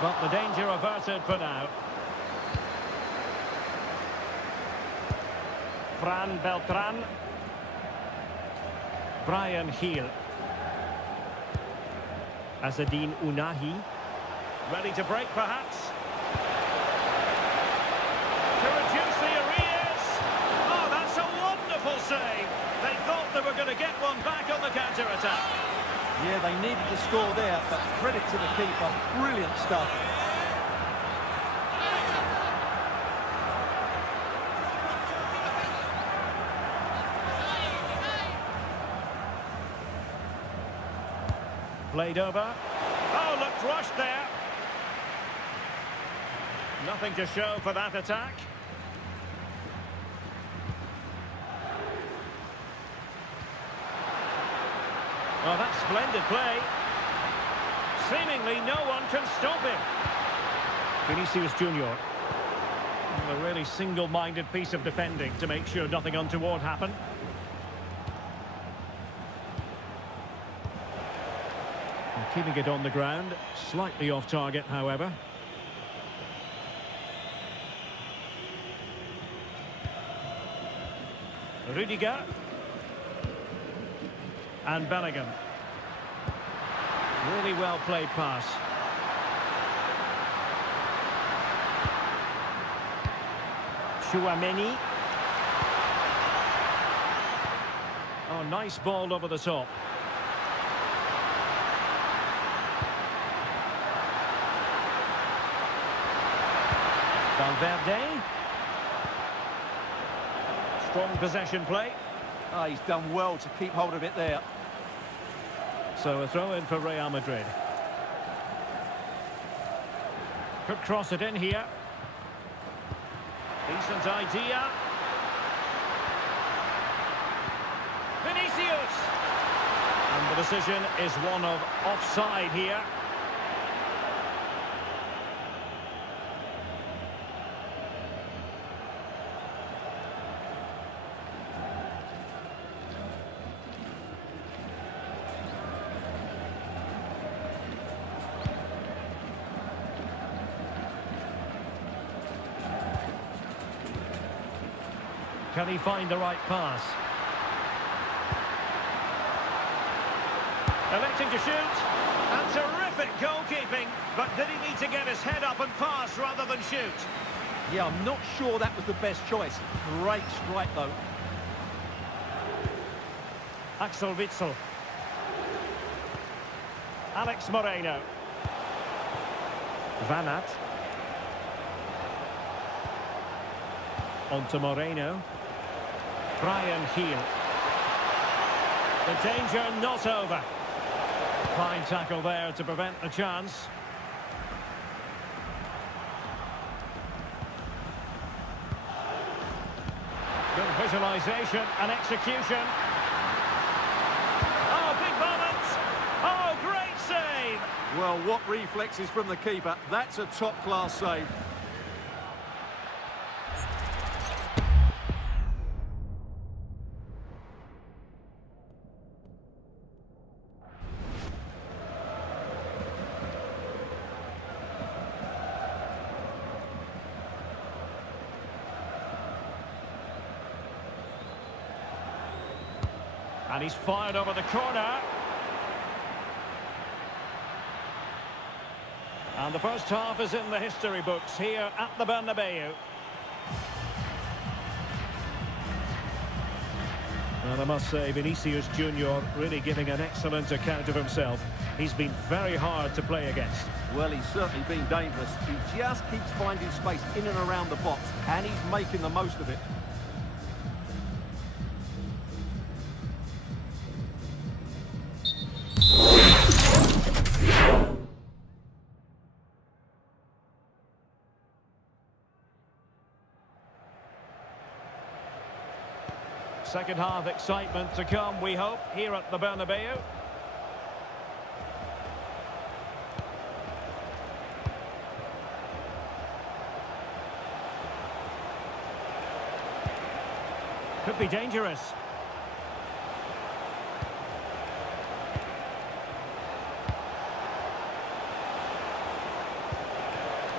But the danger averted for now. Fran Beltran. Brian Hill. Azzedine Ounahi. Ready to break, perhaps. To reduce the arrears. Oh, that's a wonderful save. They thought they were going to get one back on the counter-attack. Yeah, they needed to score there, but credit to the keeper. Brilliant stuff. Played over. Oh, looked rushed there. Nothing to show for that attack. Oh, that's splendid play. Seemingly no one can stop him. Vinicius Junior. A really single-minded piece of defending to make sure nothing untoward happened. Keeping it on the ground, slightly off target, however. Rudiger. And Bellingham. Really well played pass. Chouameni. Oh, nice ball over the top. Valverde. Strong possession play. Oh, he's done well to keep hold of it there. So a throw in for Real Madrid. Could cross it in here. Decent idea. Vinicius! And the decision is one of offside here. Can he find the right pass? Electing to shoot. And terrific goalkeeping. But did he need to get his head up and pass rather than shoot? Yeah, I'm not sure that was the best choice. Great strike, though. Axel Witsel. Alex Moreno. Van Aert. On to Moreno. Brian Hill. The danger not over. Fine tackle there to prevent the chance. Good visualisation and execution. Oh, big moment! Oh, great save! Well, what reflexes from the keeper. That's a top-class save. And he's fired over the corner. And the first half is in the history books here at the Bernabeu. And I must say, Vinicius Junior really giving an excellent account of himself. He's been very hard to play against. Well, he's certainly been dangerous. He just keeps finding space in and around the box, and he's making the most of it. Second half excitement to come, we hope, here at the Bernabeu. Could be dangerous.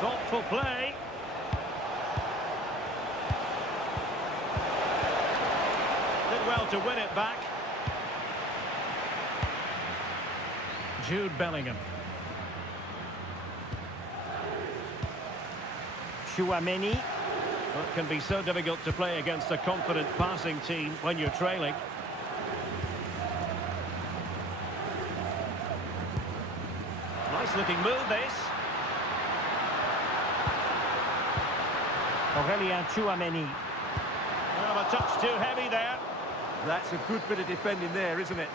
Thoughtful play. Did well to win it back. Jude Bellingham. Chouameni. Well, it can be so difficult to play against a confident passing team when you're trailing. Nice looking move, this. Aurelien Chouameni. Well, a touch too heavy there. That's a good bit of defending there, isn't it?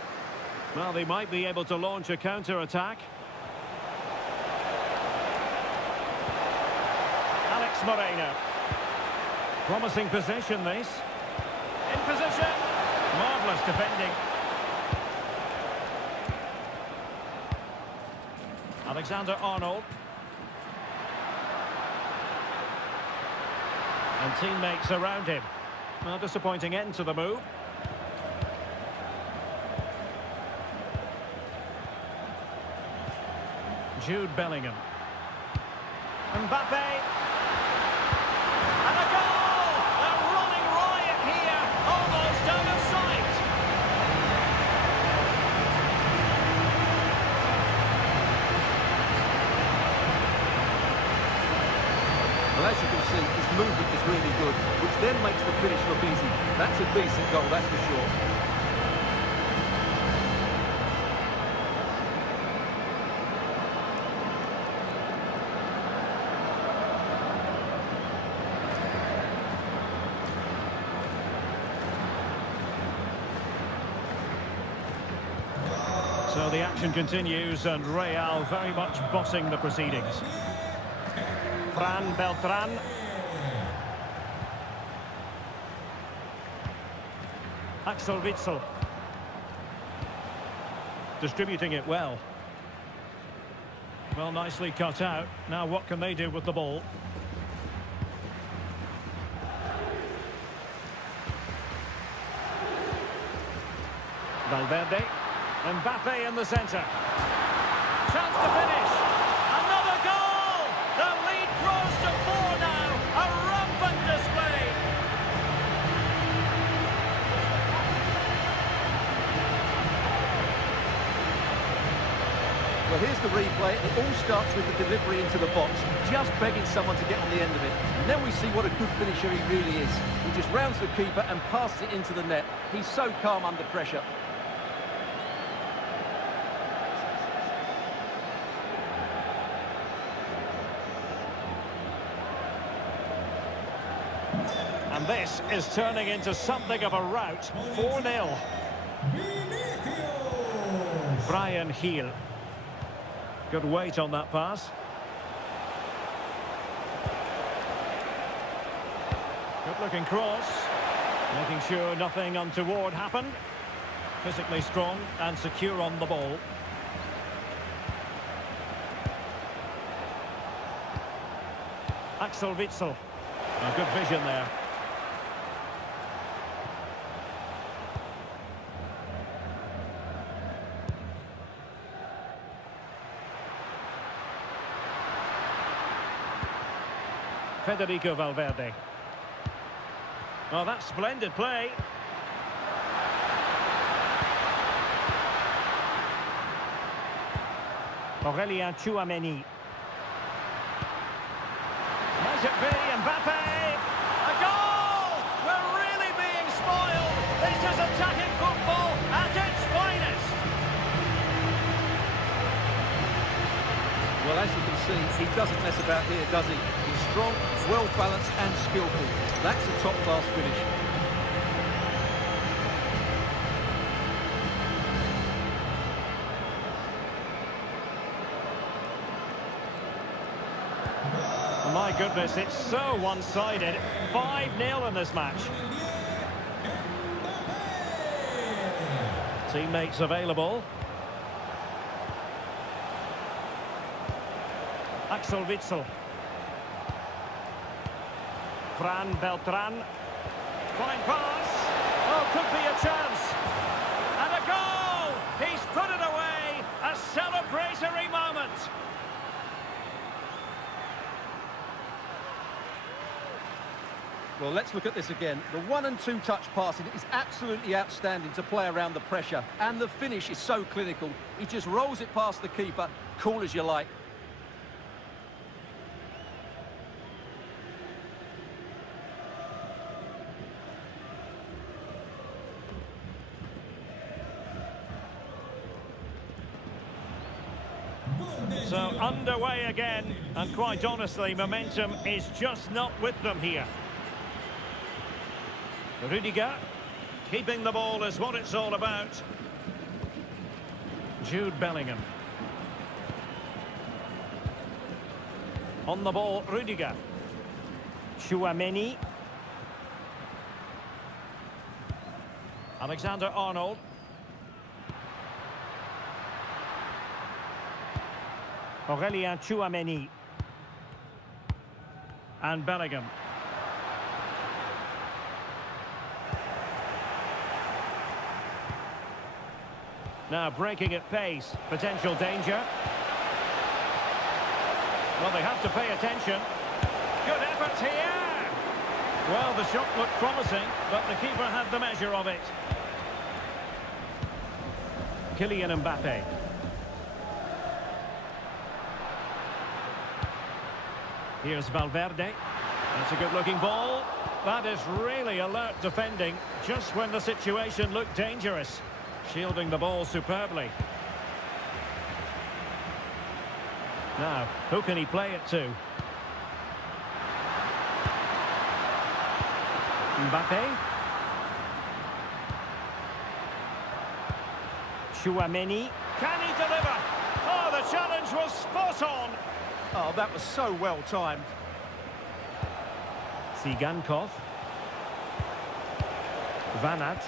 Well, they might be able to launch a counter-attack. Alex Moreno. Promising possession, this. In position. Marvellous defending. Alexander-Arnold. And teammates around him. Well, disappointing end to the move. Jude Bellingham. Mbappe. And a goal! A running riot here, almost out of sight. Well, as you can see, his movement is really good, which then makes the finish look easy. That's a decent goal, that's for sure. So the action continues, and Real very much bossing the proceedings. Fran Beltran. Axel Witsel. Distributing it well. Well, nicely cut out. Now what can they do with the ball? Valverde. Mbappe in the centre. Chance to finish. Another goal! The lead grows to 4 now. A rampant display. Well, here's the replay. It all starts with the delivery into the box, just begging someone to get on the end of it. And then we see what a good finisher he really is. He just rounds the keeper and passes it into the net. He's so calm under pressure. And this is turning into something of a rout. 4-0. Brian Hill. Good weight on that pass. Good looking cross. Making sure nothing untoward happened. Physically strong and secure on the ball. Axel Witsel. A good vision there. Federico Valverde. Well, that's splendid play. Aurelien Tchouameni. Might it be Mbappe? A goal! We're really being spoiled. This is attacking football at its finest. Well, as you can see, he doesn't mess about here, does he? He's strong, well-balanced and skillful. That's a top-class finish. My goodness, it's so one-sided. 5-0 in this match. Teammates available. Axel Witsel. Fran Beltran. Fine pass. Oh, could be a chance. And a goal! He's put it away. A celebratory moment. Well, let's look at this again. The 1- and 2-touch passing is absolutely outstanding to play around the pressure. And the finish is so clinical. He just rolls it past the keeper, cool as you like. So underway again, and quite honestly, momentum is just not with them here. Rudiger, keeping the ball is what it's all about. Jude Bellingham. On the ball, Rudiger. Tchouameni. Alexander-Arnold. Aurelien Tchouameni. And Bellingham. Now breaking at pace, potential danger. Well, they have to pay attention. Good effort here! Well, the shot looked promising, but the keeper had the measure of it. Kylian Mbappe. Here's Valverde. That's a good-looking ball. That is really alert defending, just when the situation looked dangerous. Shielding the ball superbly. Now, who can he play it to? Mbappe. Tchouameni. Can he deliver? Oh, the challenge was spot on. Oh, that was so well timed. Tsigankov. Van Aert.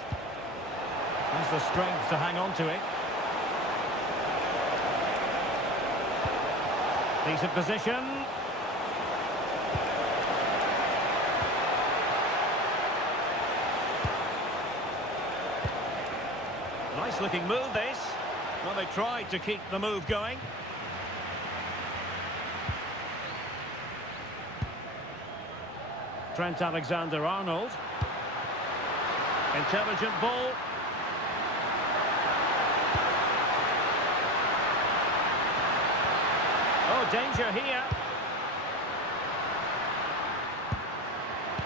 Has the strength to hang on to it. Decent position. Nice looking move this. Well, they tried to keep the move going. Trent Alexander-Arnold. Intelligent ball. Oh, danger here.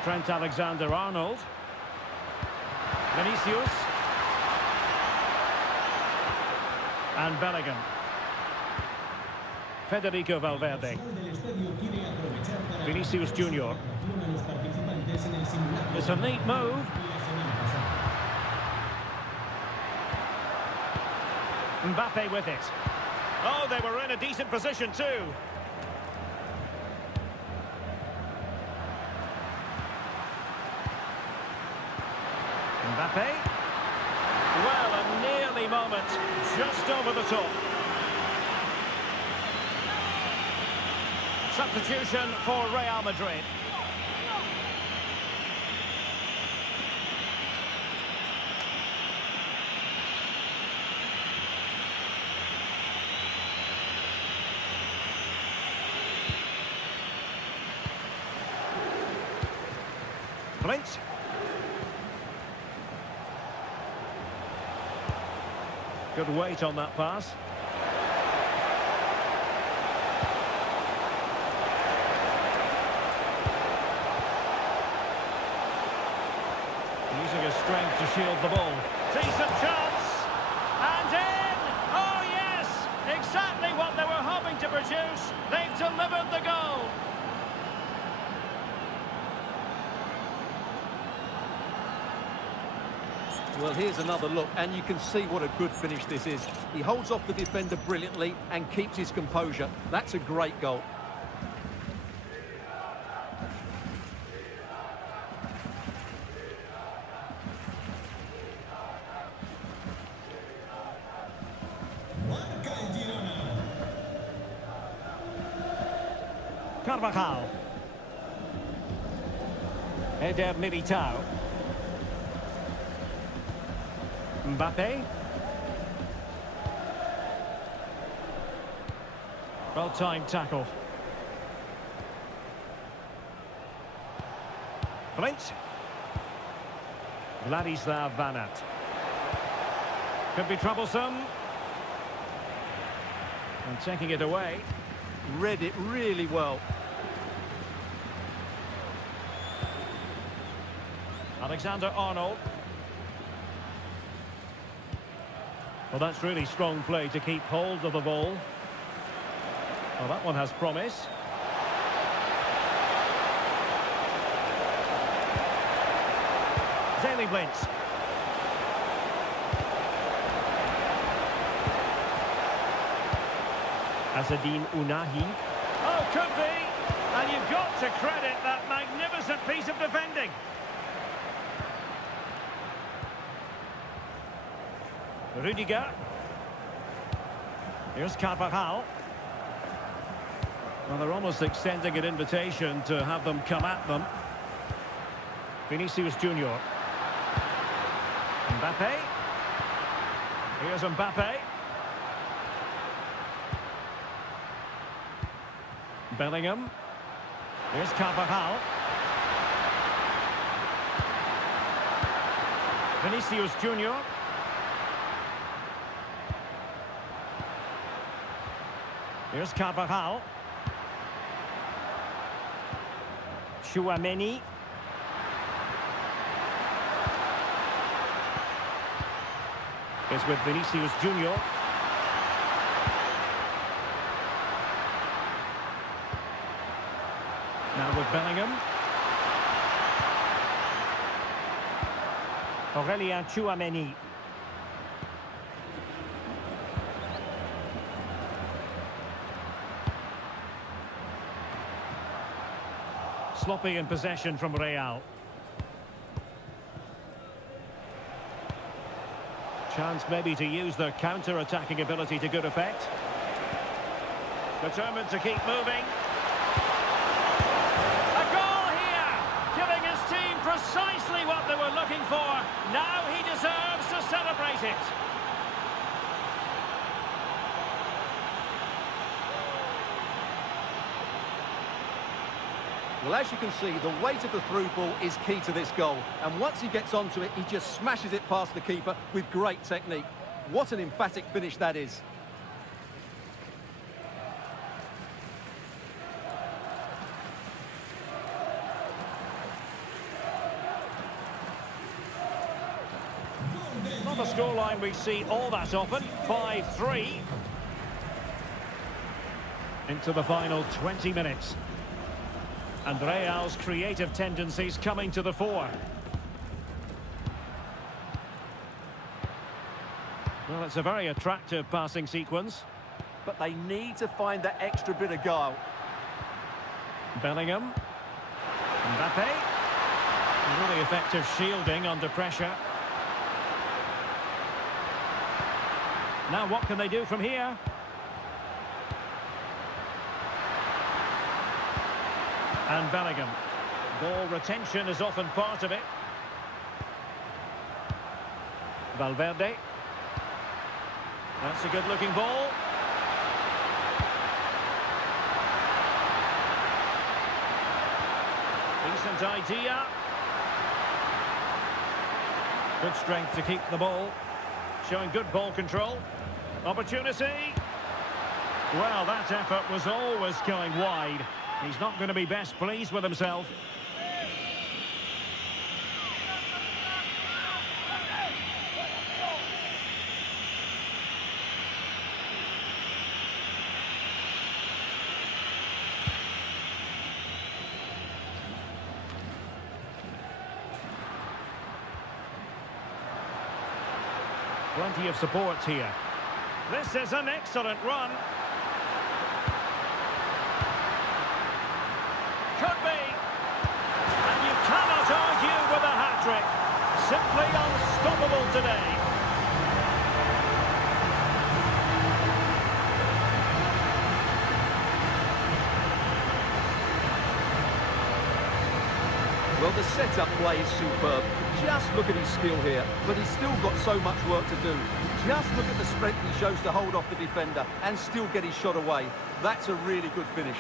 Trent Alexander-Arnold. Vinicius. And Bellingham. Federico Valverde. Vinicius Junior. It's a neat move. Mbappe with it. Oh, they were in a decent position too. Mbappe. Well, a nearly moment, just over the top. Substitution for Real Madrid. Flint. Good weight on that pass. shield the ball. Decent chance. And in! Oh, yes! Exactly what they were hoping to produce. They've delivered the goal. Well, here's another look, and you can see what a good finish this is. He holds off the defender brilliantly and keeps his composure. That's a great goal. Carvajal. Eder Militao. Mbappe. Well-timed tackle. Blint. Vladislav Vanat. Could be troublesome. And taking it away. Read it really well. Alexander-Arnold. Well, that's really strong play to keep hold of the ball. Well, that one has promise. Daley Blind. Azzedine Ounahi. Oh, could be. And you've got to credit that magnificent piece of defending. Rudiger. Here's Carvajal. Well, they're almost extending an invitation to have them come at them. Vinicius Junior. Mbappe. Here's Mbappe. Bellingham. Here's Carvajal. Vinicius Junior. Here's Carvajal. Chouameni. Is with Vinicius Junior. Now with Bellingham. Aurelien Chouameni. Sloppy in possession from Real. Chance maybe to use their counter-attacking ability to good effect. Determined to keep moving. A goal here! Giving his team precisely what they were looking for. Now he deserves to celebrate it. Well, as you can see, the weight of the through ball is key to this goal. And once he gets onto it, he just smashes it past the keeper with great technique. What an emphatic finish that is. Not a scoreline we see all that often. 5-3. Into the final 20 minutes. And Real's creative tendencies coming to the fore. Well, it's a very attractive passing sequence. But they need to find that extra bit of guile. Bellingham. Mbappe. Really effective shielding under pressure. Now what can they do from here? And Bellingham. Ball retention is often part of it. Valverde. That's a good-looking ball. Decent idea. Good strength to keep the ball. Showing good ball control. Opportunity. Well, that effort was always going wide. He's not going to be best pleased with himself. Plenty of support here. This is an excellent run. Could be. And you cannot argue with a hat-trick. Simply unstoppable today. Well, the setup play is superb. Just look at his skill here, but he's still got so much work to do. Just look at the strength he shows to hold off the defender and still get his shot away. That's a really good finish.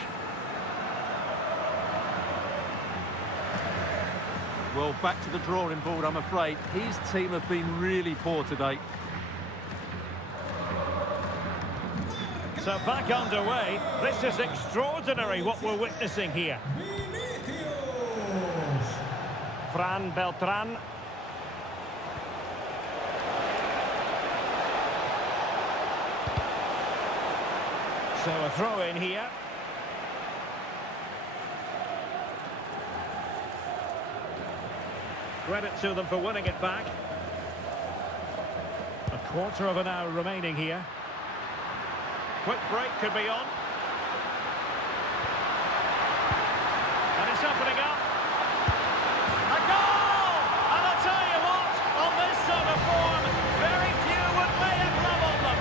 Well, back to the drawing board, I'm afraid. His team have been really poor today. So back underway. This is extraordinary what we're witnessing here. Fran Beltran. So a throw in here. Credit to them for winning it back. A quarter of an hour remaining here. Quick break could be on. And it's opening up. A goal! And I'll tell you what, on this sort of form, very few would lay a glove on them.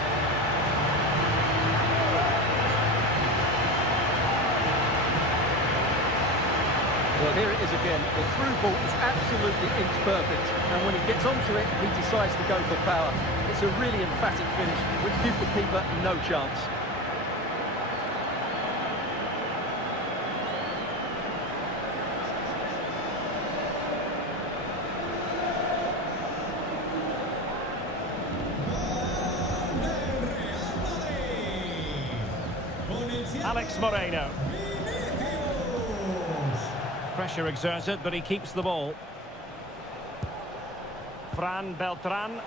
Well, here it is again. The through ball is absolutely inch perfect. And when he gets onto it, he decides to go for power. It's a really emphatic finish, which gives the keeper no chance. Alex Moreno. Pressure exerted, but he keeps the ball. Fran Beltran.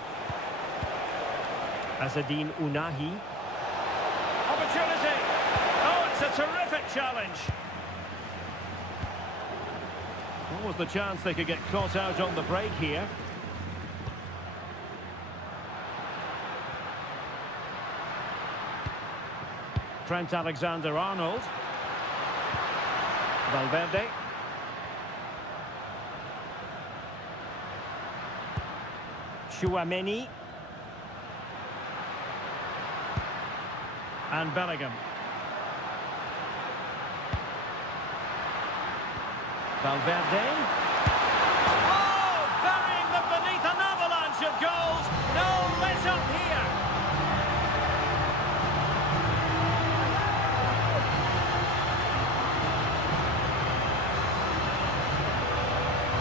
Azzedine Ounahi. Opportunity! Oh, it's a terrific challenge. What was the chance they could get caught out on the break here? Trent Alexander-Arnold. Valverde. Chouameni. And Bellingham. Valverde. Oh, burying them beneath an avalanche of goals. No let up here.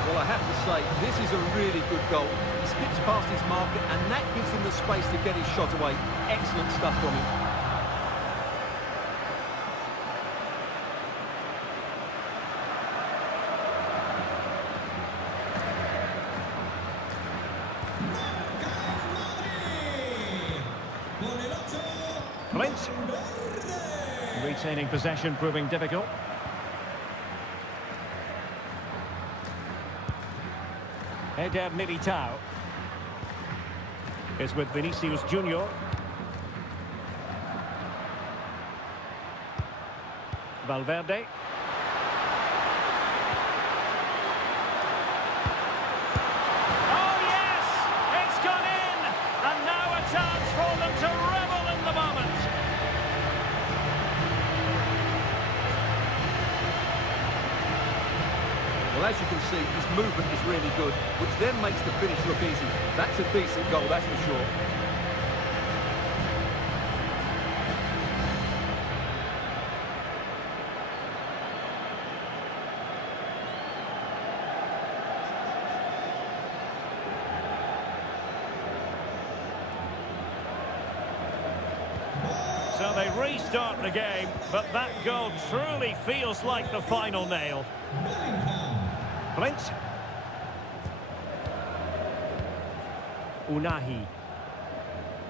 Well, I have to say, this is a really good goal. He skips past his marker, and that gives him the space to get his shot away. Excellent stuff from him. Flint. Retaining possession proving difficult. Eder Militao is with Vinicius Junior. Valverde. Oh yes! It's gone in! And now a chance for them to revel in the moment. Well, as you can see, his movement is really good, which then makes the finish look easy. That's a decent goal, that's for sure. So they restart the game, but that goal truly feels like the final nail. Flint. Ounahi.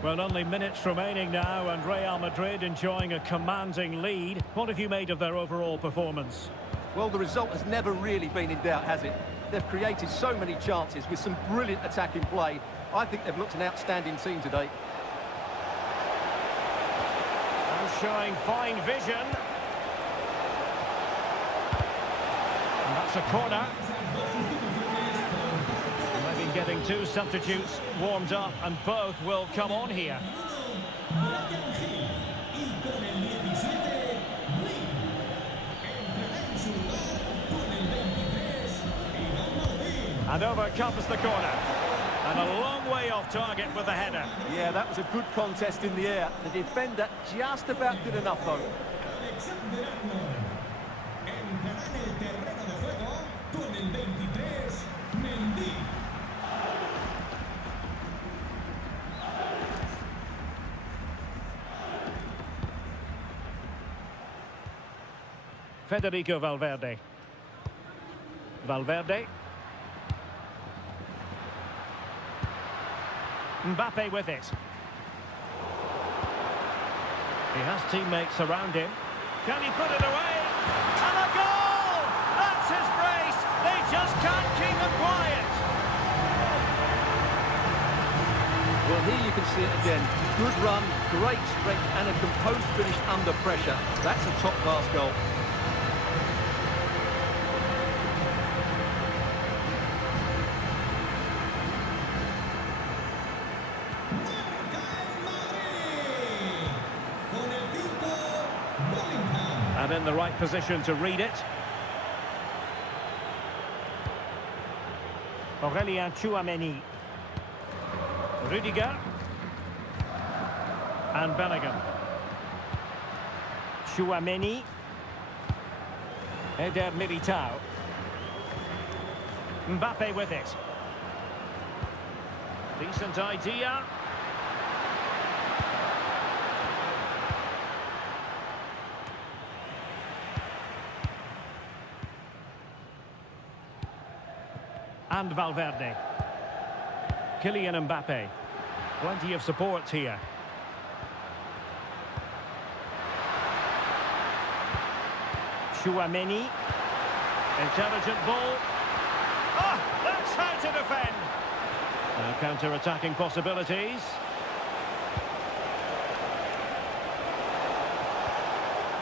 Well, only minutes remaining now, and Real Madrid enjoying a commanding lead. What have you made of their overall performance? Well, the result has never really been in doubt, has it? They've created so many chances with some brilliant attacking play, I think they've looked an outstanding team today. And showing fine vision. And that's a corner. And they've been getting two substitutes warmed up, and both will come on here. And over comes the corner. And a long way off target with the header. Yeah, that was a good contest in the air. The defender just about good enough, though. Federico Valverde. Valverde. Mbappe with it. He has teammates around him. Can he put it away? And a goal! That's his brace! They just can't keep him quiet! Well, here you can see it again. Good run, great strength, and a composed finish under pressure. That's a top-class goal. And in the right position to read it. Aurelien Tchouameni. Rudiger. And Bellingham. Tchouameni. Eder Militao. Mbappe with it. Decent idea. And Valverde. Kylian Mbappe. Plenty of support here. Tchouameni. Intelligent ball. Ah, that's how to defend. Now counter-attacking possibilities.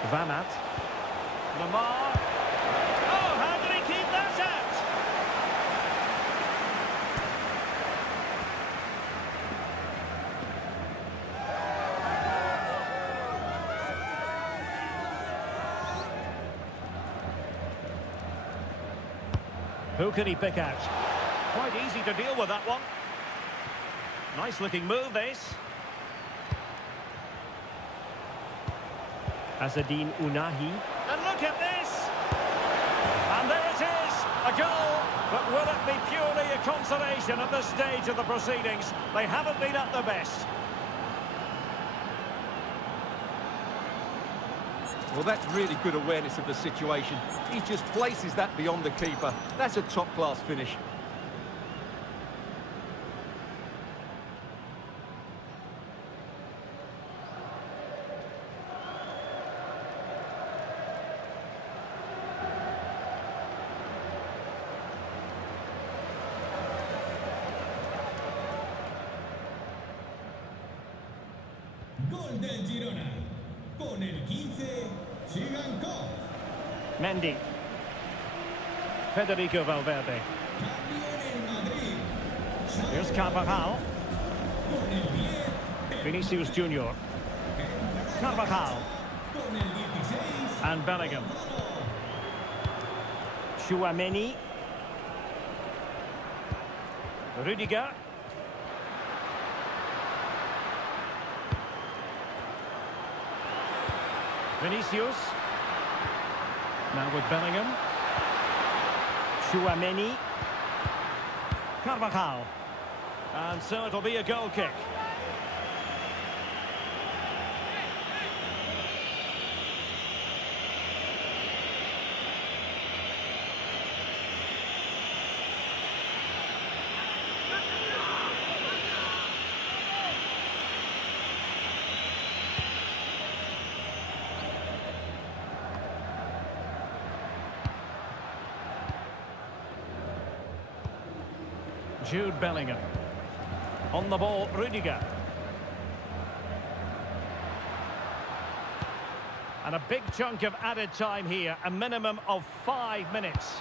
Van Aert. Lamar. Oh, how did he keep that out? Who can he pick out? Quite easy to deal with that one. Nice looking move, this. Azzedine Ounahi. And look at this! And there it is! A goal! But will it be purely a consolation at this stage of the proceedings? They haven't been at their best. Well, that's really good awareness of the situation. He just places that beyond the keeper. That's a top-class finish. Gol del Girona. Con el 15, Sigankov. Mendy. Federico Valverde. Cambio en el Madrid. Here's Carvajal. Con el 10, Vinicius Junior. Carvajal. con el 16, And Bellingham. Tchouameni. Rudiger. Vinicius. Now with Bellingham. Tchouameni. Carvajal. And so it'll be a goal kick. Jude Bellingham. On the ball, Rudiger. And a big chunk of added time here, a minimum of 5 minutes.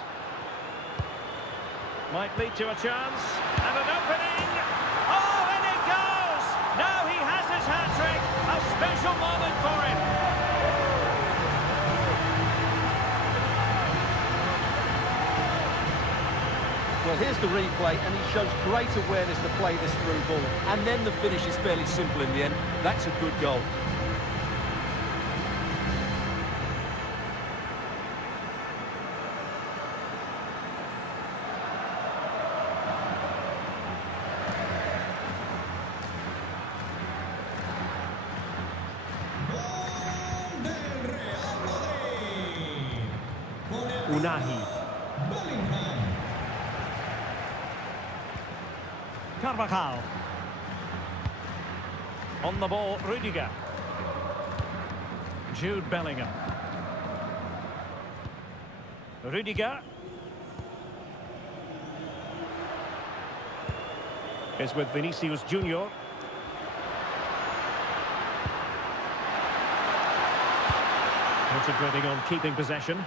Might lead to a chance, and an opening! Oh, in it goes! Now he has his hat-trick, a special moment for him. Well, here's the replay, and he shows great awareness to play this through ball. And then the finish is fairly simple in the end. That's a good goal. Gol del Real Madrid. Con el Unahi. Bellingham. Carvajal. On the ball, Rudiger. Jude Bellingham. Rudiger. Is with Vinicius Junior. Concentrating on keeping possession.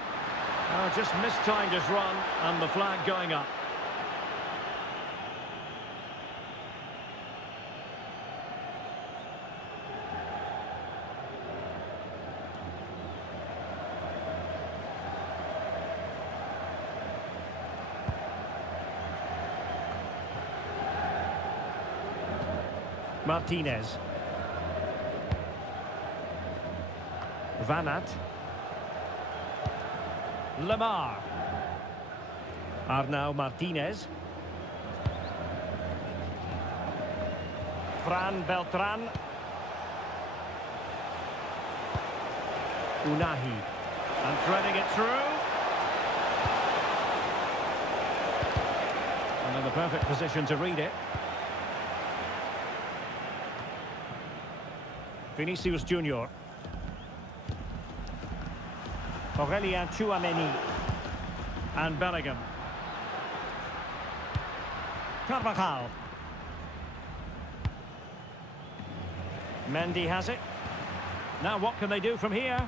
Oh, just mistimed his run, and the flag going up. Martinez. Van Aert. Lamar. Arnau Martinez. Fran Beltran. Unahi. And threading it through. And in the perfect position to read it. Vinicius Junior. Aurelien Tchouameni. And Bellingham. Carvajal. Mendy has it. Now what can they do from here?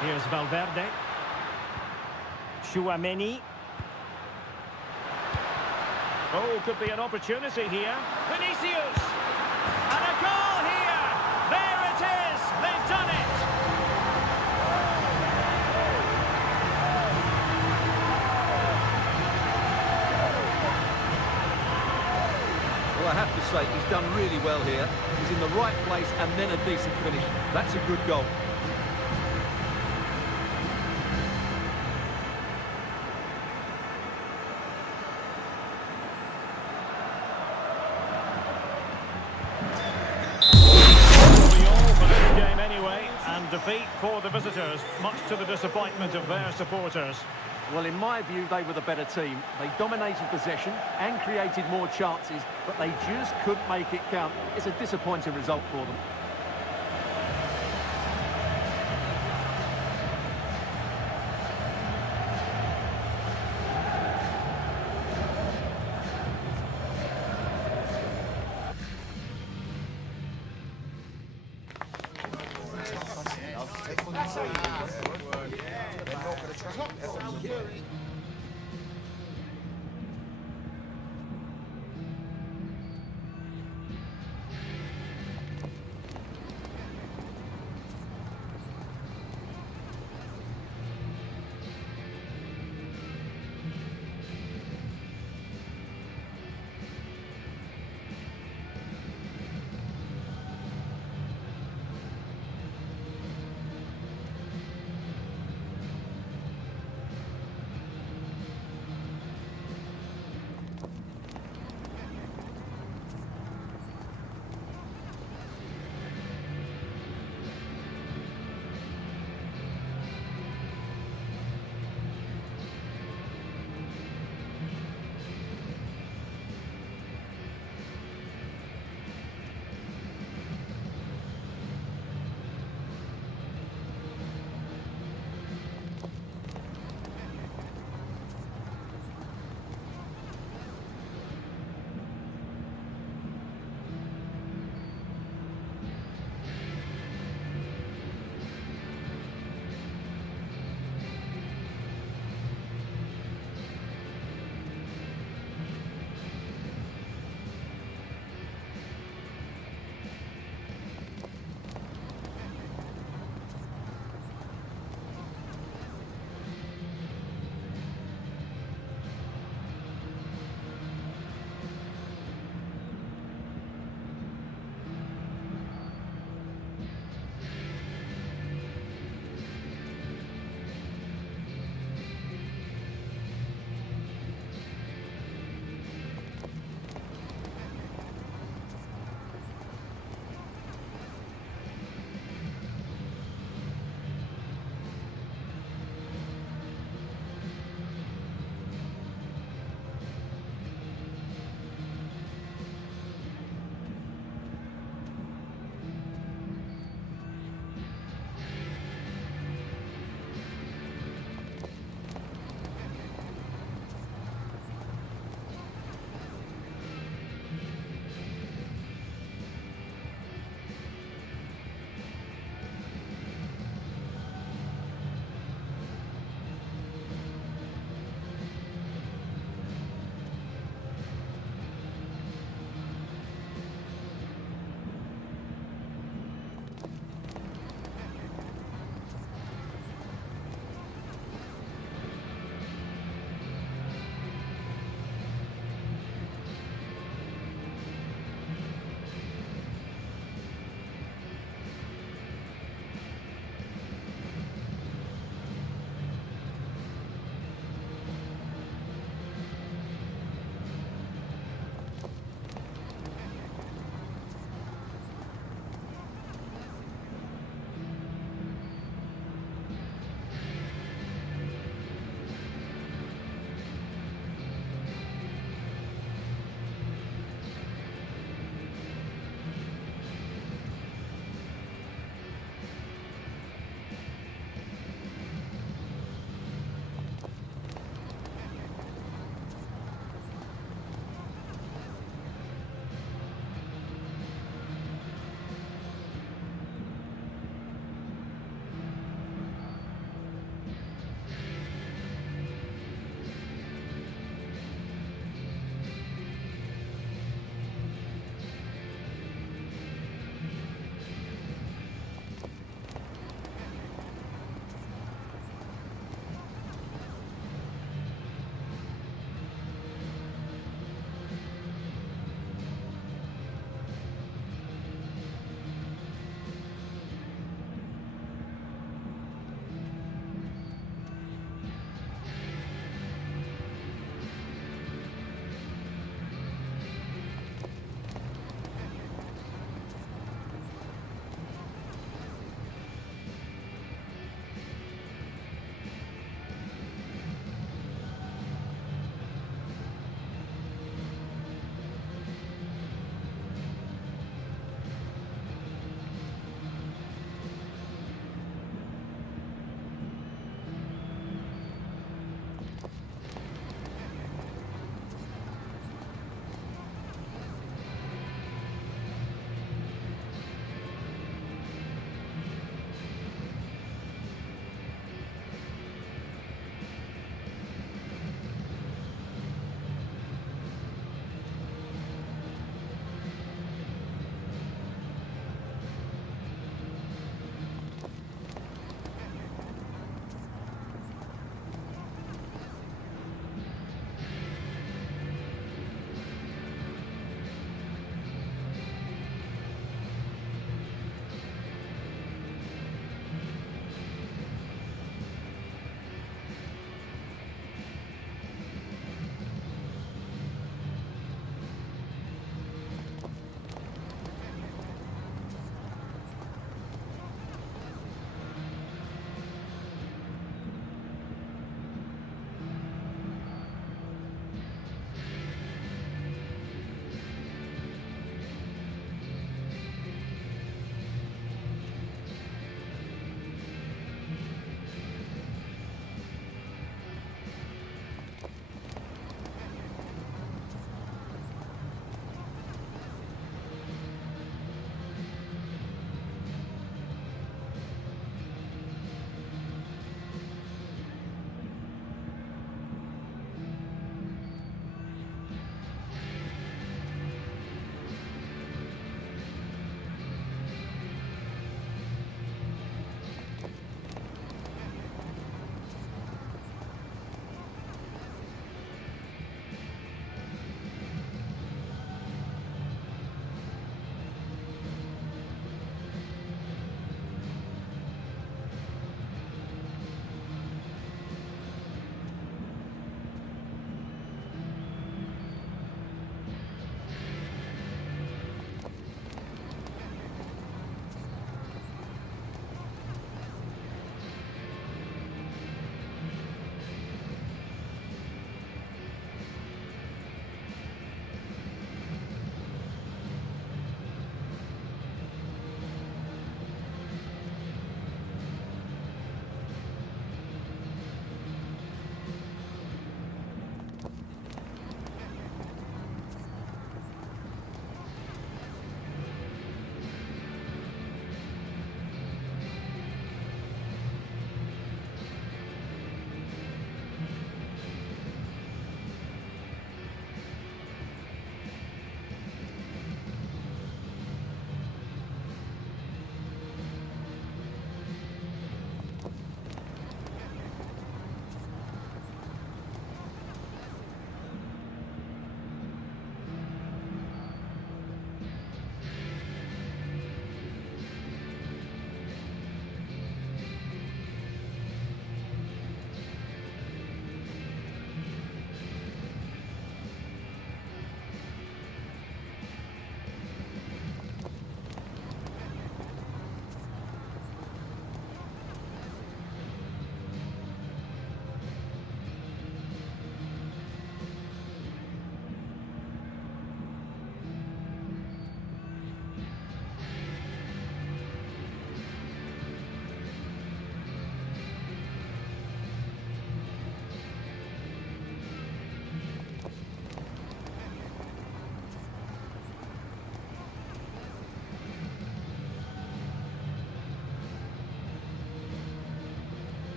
Here's Valverde. Tchouameni. Oh, could be an opportunity here. Vinicius! And a goal here! There it is! They've done it! Well, I have to say, he's done really well here. He's in the right place and then a decent finish. That's a good goal. Defeat for the visitors, much to the disappointment of their supporters. Well, in my view, they were the better team. They dominated possession and created more chances, but they just couldn't make it count. It's a disappointing result for them.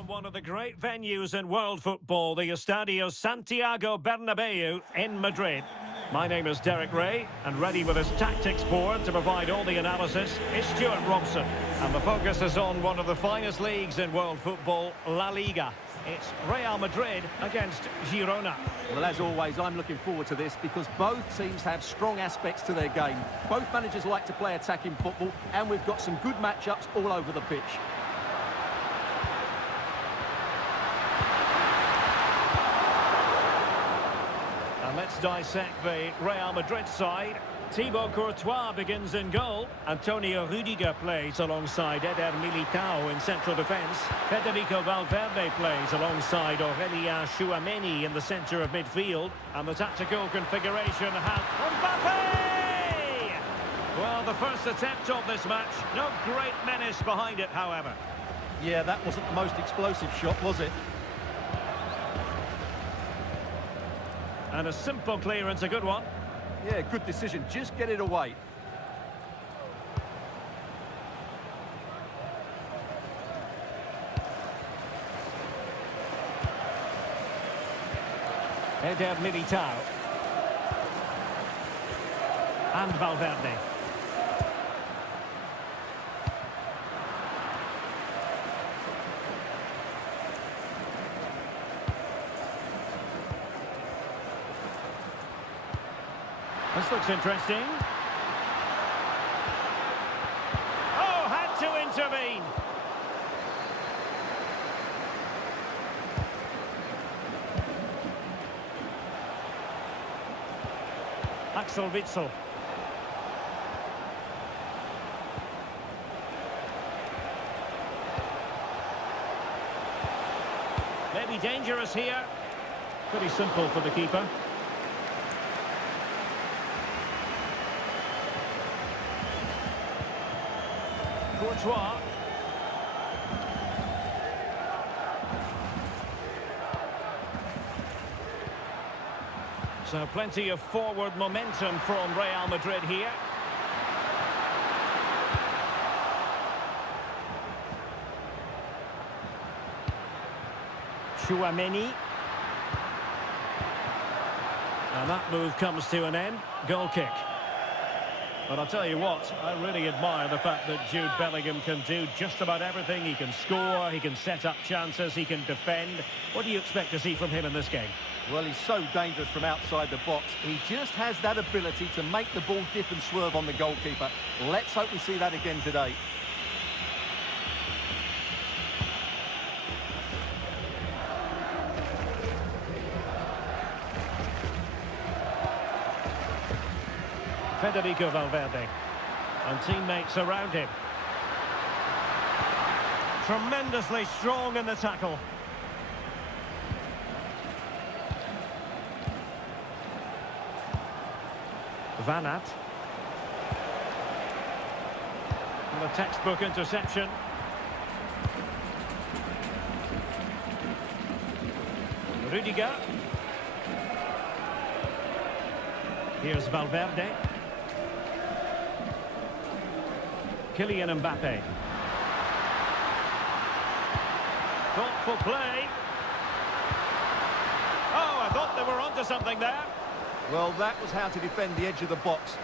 from one of the great venues in world football, the Estadio Santiago Bernabeu in Madrid. My name is Derek Ray, and ready with his tactics board to provide all the analysis is Stuart Robson. And the focus is on one of the finest leagues in world football, La Liga. It's Real Madrid against Girona. Well, as always, I'm looking forward to this because both teams have strong aspects to their game. Both managers like to play attacking football, and we've got some good matchups all over the pitch. And let's dissect the Real Madrid side. Thibaut Courtois begins in goal. Antonio Rudiger plays alongside Eder Militao in central defence. Federico Valverde plays alongside Aurélien Tchouameni in the centre of midfield. And the tactical configuration has Mbappé! Well, the first attempt of this match. No great menace behind it, however. Yeah, that wasn't the most explosive shot, was it? And a simple clearance, a good one. Yeah, good decision. Just get it away. Eder Militao. And Valverde. This looks interesting. Oh, had to intervene. Axel Witsel. Maybe dangerous here. Pretty simple for the keeper. Courtois. So plenty of forward momentum from Real Madrid here. Tchouameni. And that move comes to an end. Goal kick. But I'll tell you what, I really admire the fact that Jude Bellingham can do just about everything. He can score, he can set up chances, he can defend. What do you expect to see from him in this game? Well, he's so dangerous from outside the box. He just has that ability to make the ball dip and swerve on the goalkeeper. Let's hope we see that again today. Federico Valverde and teammates around him. Tremendously strong in the tackle. Van Aert. And a textbook interception. Rudiger. Here's Valverde. Kylian Mbappé. Thoughtful play. Oh, I thought they were onto something there. Well, that was how to defend the edge of the box.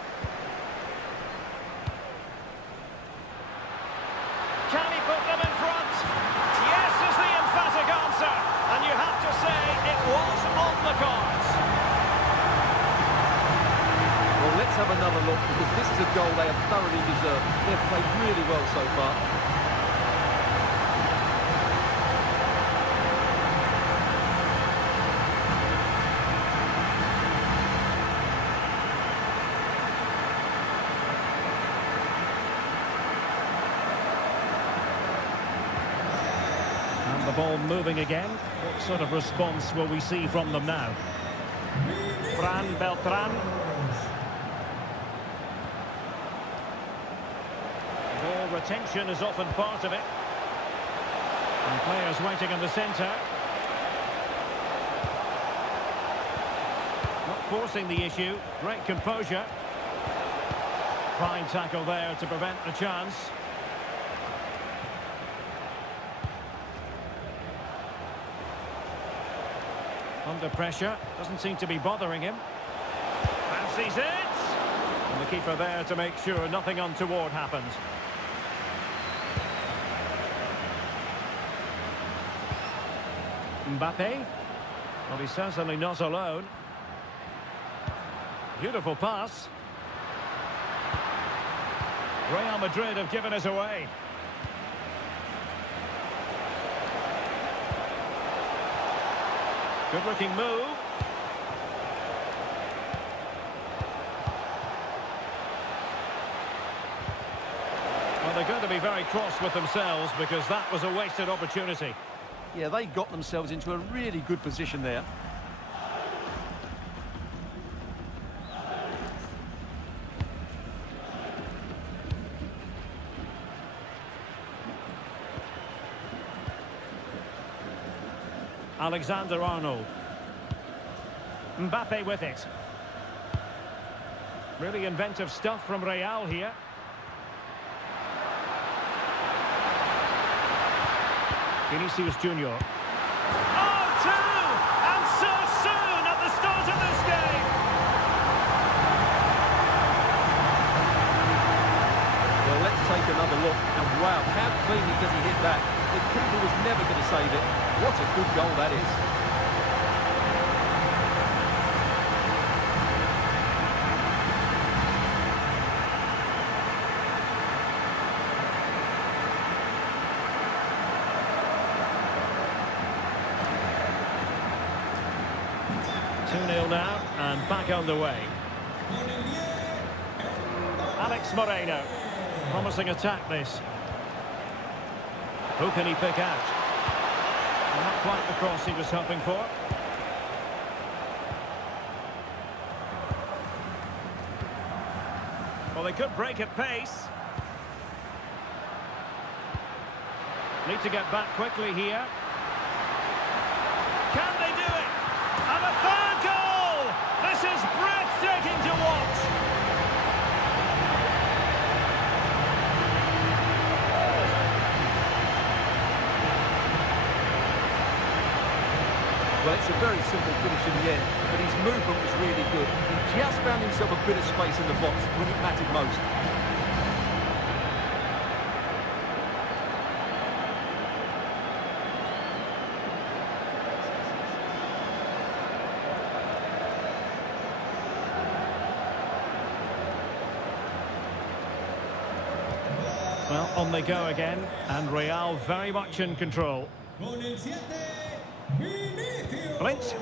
Can he put them in front? Yes is the emphatic answer. And you have to say it was on the cards. Well, let's have another look because this is a goal they have thoroughly deserved. They've played really well so far. And the ball moving again. What sort of response will we see from them now? Fran Beltran. Ball retention is often part of it. And players waiting in the centre. Not forcing the issue. Great composure. Fine tackle there to prevent the chance. Under pressure, doesn't seem to be bothering him. Fancies it! And the keeper there to make sure nothing untoward happens. Mbappe. Well, he's certainly not alone. Beautiful pass. Real Madrid have given us away. Good-looking move. Well, they're going to be very cross with themselves because that was a wasted opportunity. Yeah, they got themselves into a really good position there. Alexander-Arnold. Mbappe with it. Really inventive stuff from Real here. Vinicius Junior. Oh, two! And so soon at the start of this game! Well, let's take another look. And wow, how cleanly does he hit that? The keeper was never going to save it. What a good goal that is. Now, and back on the way. Alex Moreno. Promising attack, this. Who can he pick out? Well, not quite the cross he was hoping for. Well, they could break at pace. Need to get back quickly here. Can they do it? And a third goal! This is breathtaking to watch! Well, it's a very simple finish in the end, but his movement was really good. He just found himself a bit of space in the box when it mattered most. Well, on they go again, and Real very much in control. Con el 7, Vinicius. Blint.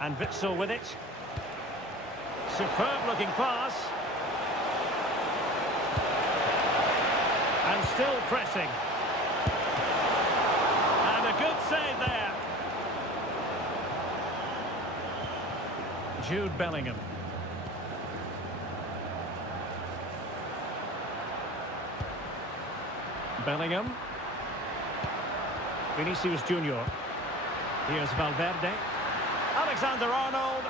And Witsel with it. Superb looking pass. And still pressing. And a good save there. Jude Bellingham. Bellingham. Vinicius Junior. Here's Valverde. Alexander-Arnold.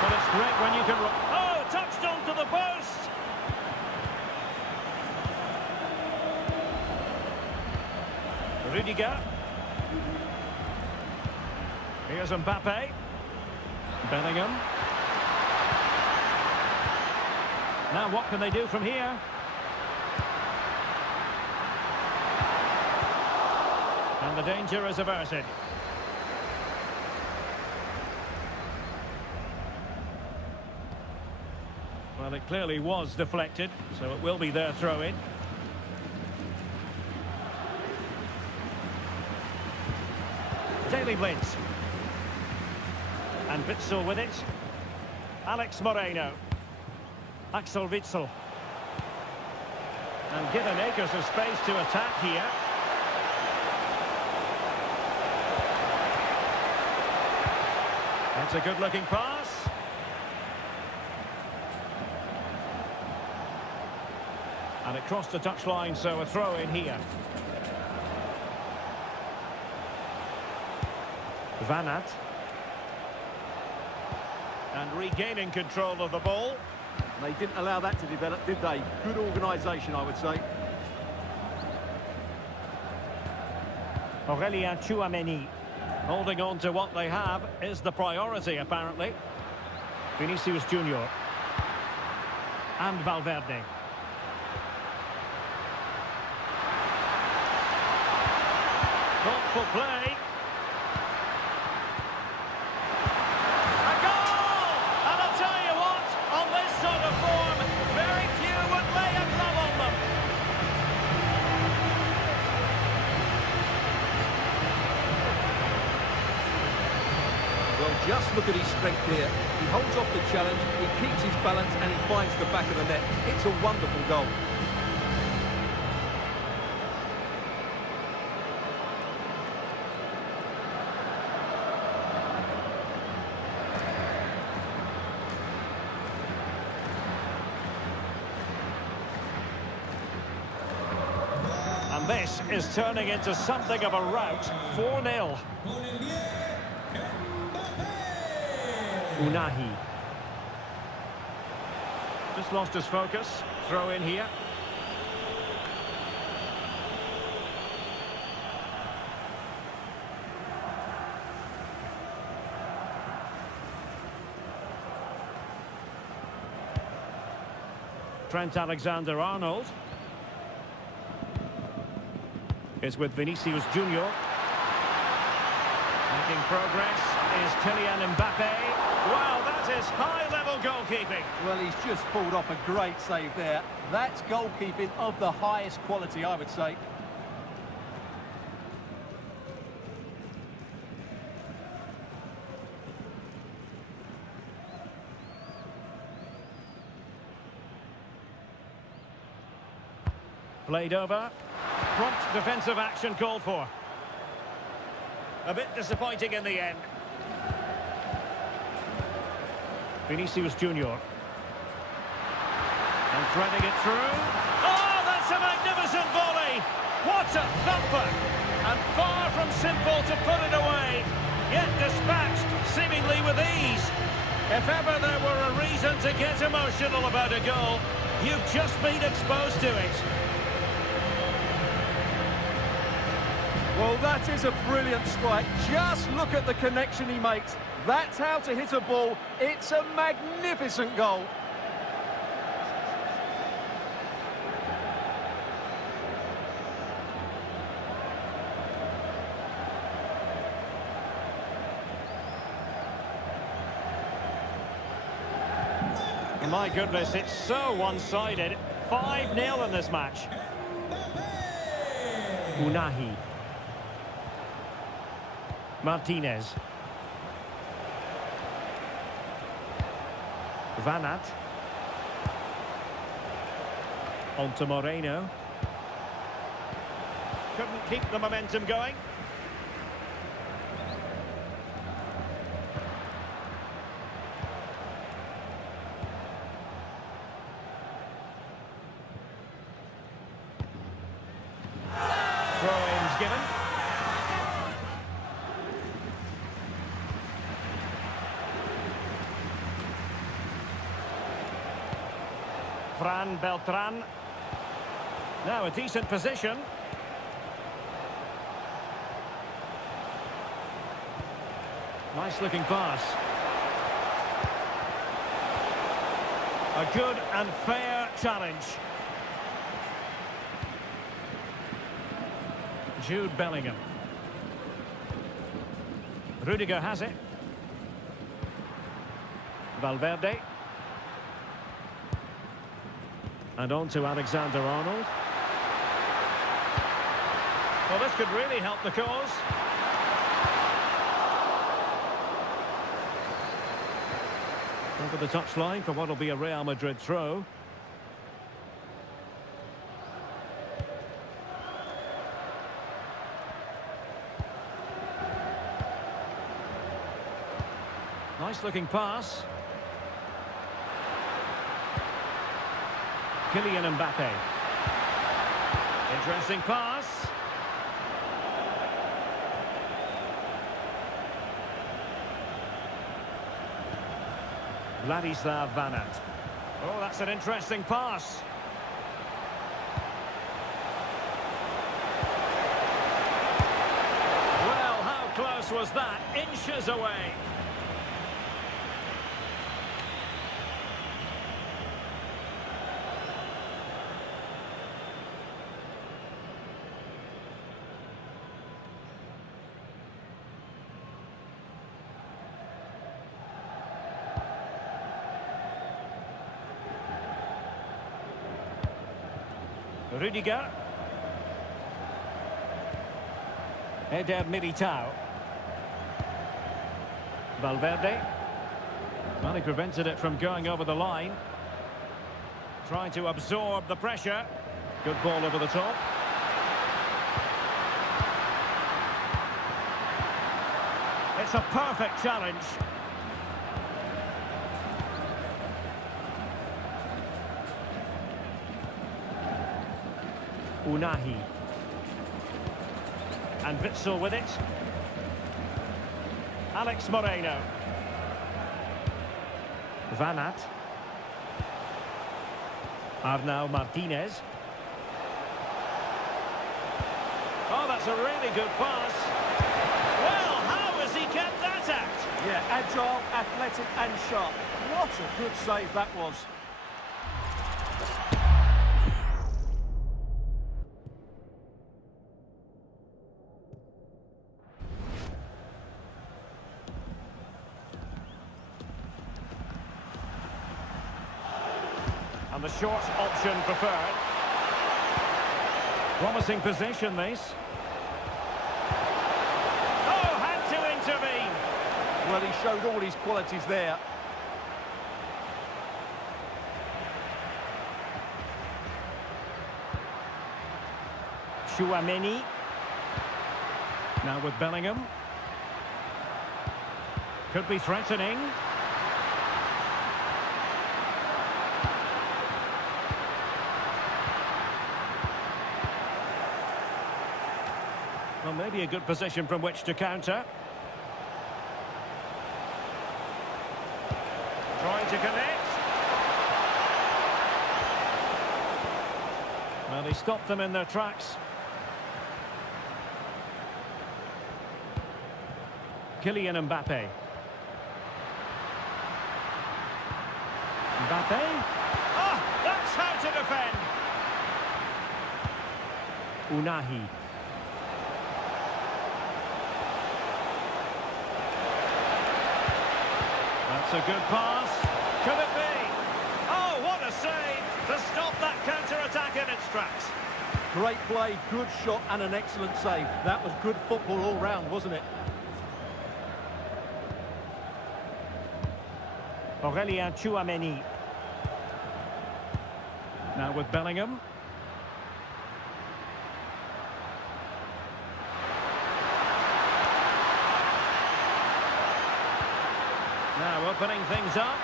But it's great when you can... Oh, touched onto the post! Rudiger. Here's Mbappe. Bellingham. Now what can they do from here? And the danger is averted. Well, it clearly was deflected, so it will be their throw-in. Daily Blitz. And Witsel with it. Alex Moreno. Axel Witsel. And given acres of space to attack here. That's a good-looking pass. And it crossed the touchline, so a throw-in here. Van Aert. And regaining control of the ball. They didn't allow that to develop, did they? Good organisation, I would say. Aurelien Tchouameni. Holding on to what they have is the priority, apparently. Vinicius Junior. And Valverde. Thoughtful play. A goal! And I'll tell you what, on this sort of form, very few would lay a glove on them. Well, just look at his strength here. He holds off the challenge, he keeps his balance, and he finds the back of the net. It's a wonderful goal. And this is turning into something of a rout. 4-0. Con el 10, Mbappé. Unahi. Just lost his focus. Throw in here. Trent Alexander-Arnold. Is with Vinicius Junior. Making progress is Kylian Mbappé. Wow, that is high-level goalkeeping. Well, he's just pulled off a great save there. That's goalkeeping of the highest quality, I would say. Played over. Prompt defensive action called for. A bit disappointing in the end. Vinicius Junior. And threading it through. Oh, that's a magnificent volley! What a thumper! And far from simple to put it away. Yet dispatched, seemingly with ease. If ever there were a reason to get emotional about a goal, you've just been exposed to it. Well, that is a brilliant strike. Just look at the connection he makes. That's how to hit a ball. It's a magnificent goal. My goodness, it's so one-sided. 5-0 in this match. Unahi. Martinez. Vanat. On to Moreno. Couldn't keep the momentum going. Throw-ins given. Fran Beltran. Now a decent position. Nice looking pass. A good and fair challenge. Jude Bellingham. Rudiger has it. Valverde. And on to Alexander-Arnold. Well, this could really help the cause. Over the touchline for what will be a Real Madrid throw. Nice looking pass. Kylian Mbappé. Interesting pass. Vladislav Vanat. Oh, that's an interesting pass. close was that? Inches away. Rudiger. Eder Militao. Valverde. Well, he prevented it from going over the line. Trying to absorb the pressure. Good ball over the top. It's a perfect challenge. Unahi. And Witsel with it. Alex Moreno. Van Aert. Arnau Martinez. Oh, that's a really good pass. Well, how has he kept that out? Yeah, agile, athletic and sharp. What a good save that was. And the short option preferred. Promising position, this. Oh, had to intervene. Well, he showed all his qualities there. Tchouaméni. Now with Bellingham. Could be threatening. Well, maybe a good position from which to counter. Trying to connect. Well, he stopped them in their tracks. Kylian Mbappe. Mbappe. Ah, that's how to defend. Unahi. That's a good pass. Could it be? Oh, what a save to stop that counter-attack in its tracks. Great play, good shot and an excellent save. That was good football all round, wasn't it? Aurélien Tchouaméni. Now with Bellingham. Now opening things up.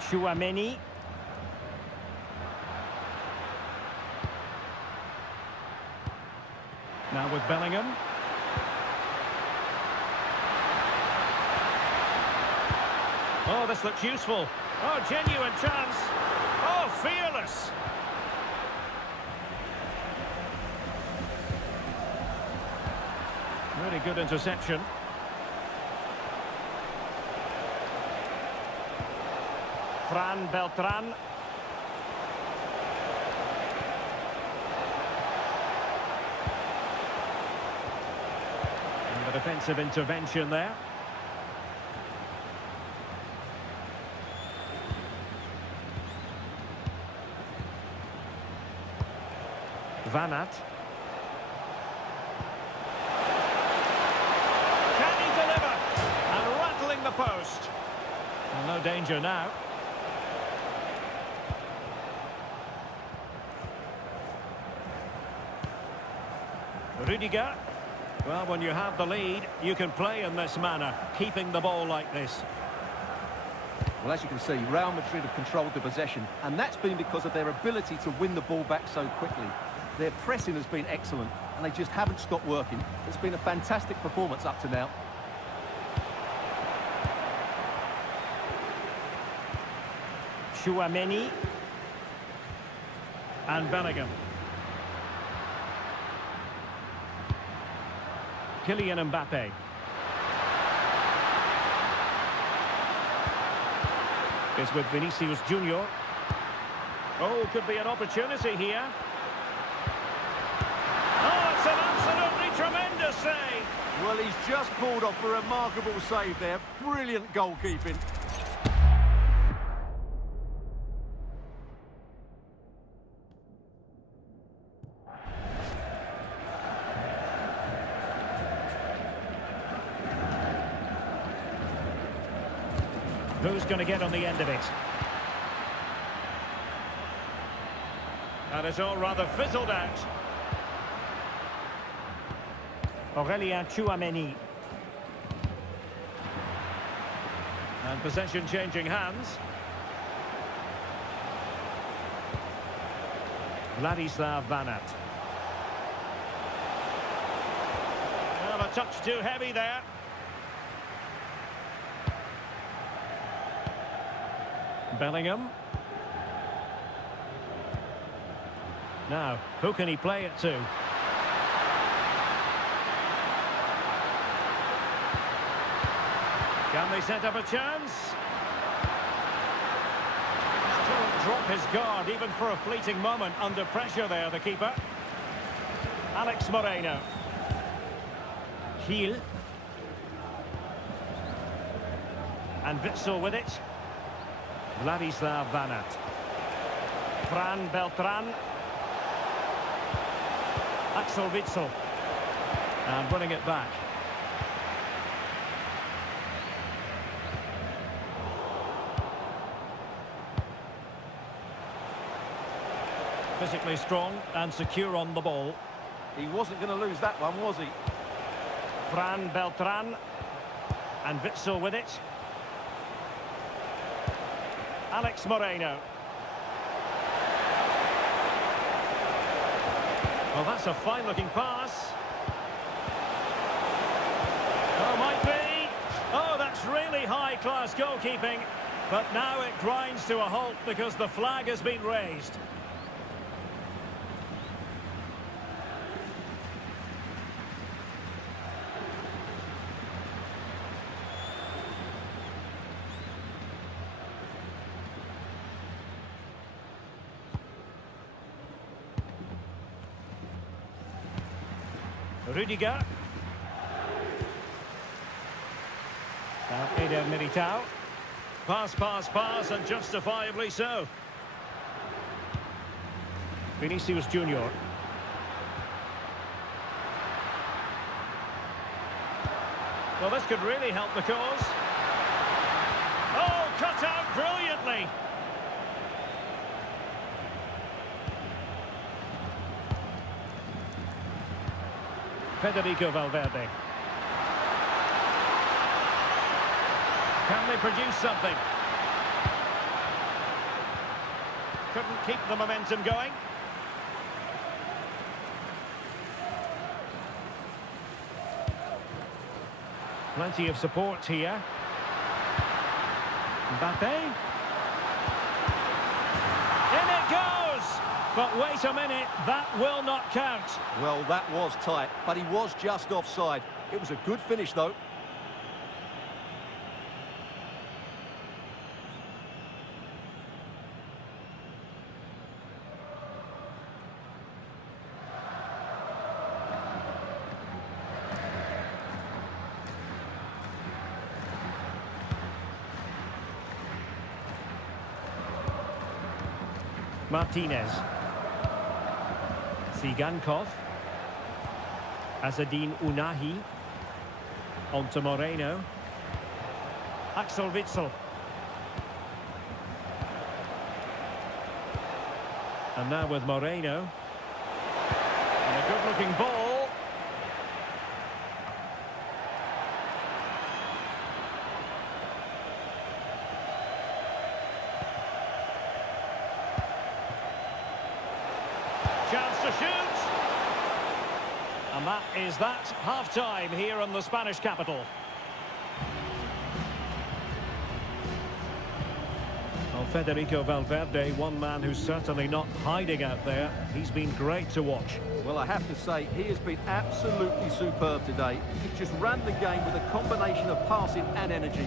Tchouaméni. Now with Bellingham. Oh, this looks useful. Oh, genuine chance. Oh, fearless. Really good interception. Fran Beltran. And the defensive intervention there. Van Aert. Can he deliver? And rattling the post. Well, no danger now. Rudiger. Well, when you have the lead, you can play in this manner, keeping the ball like this. Well, as you can see, Real Madrid have controlled the possession, and that's been because of their ability to win the ball back so quickly. Their pressing has been excellent, and they just haven't stopped working. It's been a fantastic performance up to now. Tchouaméni. And Bellingham. Kylian Mbappe. Is with Vinicius Junior. Oh, could be an opportunity here. Oh, it's an absolutely tremendous save. Well, he's just pulled off a remarkable save there. Brilliant goalkeeping. Who's going to get on the end of it? And it's all rather fizzled out. Aurélien Tchouameni. And possession changing hands. Vladislav Vanat. Well, a touch too heavy there. Bellingham. Now, who can he play it to? Can they set up a chance? Don't drop his guard even for a fleeting moment under pressure there, the keeper. Alex Moreno. Gil. And Witsel with it. Vladislav Vanat. Fran Beltran. Axel Witsel. And winning it back. Physically strong and secure on the ball. He wasn't going to lose that one, was he? Fran Beltran. And Witsel with it. Alex Moreno. Well, that's a fine-looking pass. Oh, might be. Oh, that's really high-class goalkeeping. But now it grinds to a halt because the flag has been raised. Rudiger. Now Eder Militao. Pass, and justifiably so. Vinicius Junior. Well, this could really help the cause. Oh, cut out brilliantly. Federico Valverde. Can they produce something? Couldn't keep the momentum going. Plenty of support here. Mbappe. In it goes! But wait a minute, that will not count. Well, that was tight, but he was just offside. It was a good finish, though. Martinez. Sigankov. Azadine Unahi. Onto Moreno. Axel Witsel. And now with Moreno. And a good-looking ball. Chance to shoot. And that is that. Half-time here in the Spanish capital. Well, Federico Valverde, one man who's certainly not hiding out there. He's been great to watch. Well, I have to say, he has been absolutely superb today. He's just ran the game with a combination of passing and energy.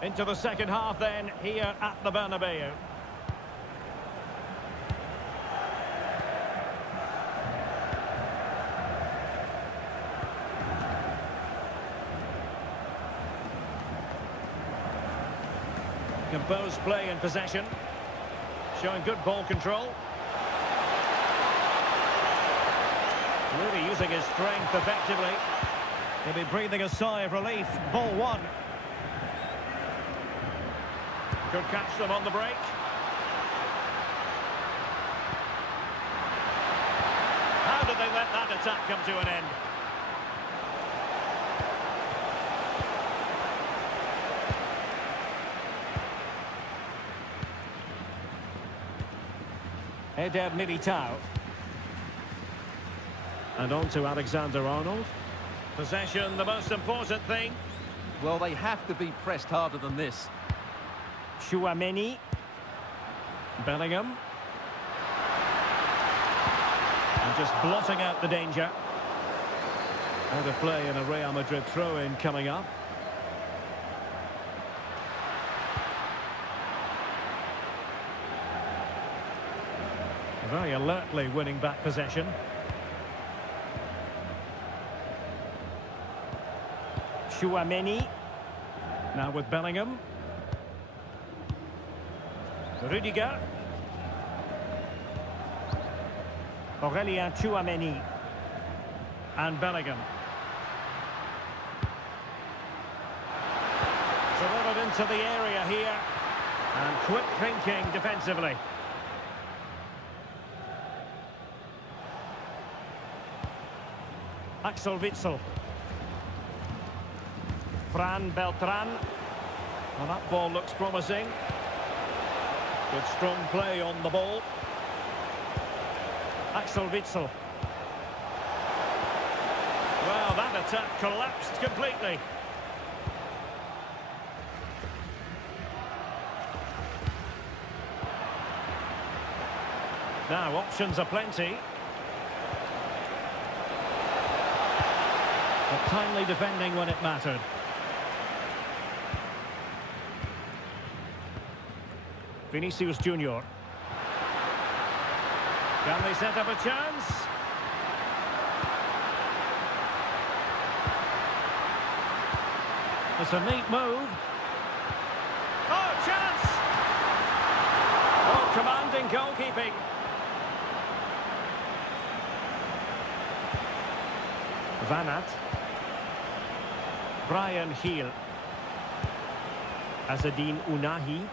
Into the second half then, here at the Bernabeu. Composed play in possession. Showing good ball control. Really using his strength effectively. He'll be breathing a sigh of relief. Ball one. Could catch them on the break. How did they let that attack come to an end? Eder Militao. And on to Alexander-Arnold. Possession, the most important thing. Well, they have to be pressed harder than this. Tchouaméni. Bellingham. And just blotting out the danger. Out of play in a Real Madrid throw-in coming up. Very alertly winning back possession. Tchouaméni. Now with Bellingham. Rudiger. Aurélien Tchouaméni. And Bellingham. Delivered into the area here. And quick thinking defensively. Axel Witsel. Fran Beltran. Well, that ball looks promising. Good strong play on the ball. Axel Witsel. Well, that attack collapsed completely. Now, options are plenty. But timely defending when it mattered. Vinicius Junior. Can they set up a chance? It's a neat move. Oh, chance! Oh, commanding goalkeeping. Van Aert. Brian Hill. Azzedine Ounahi.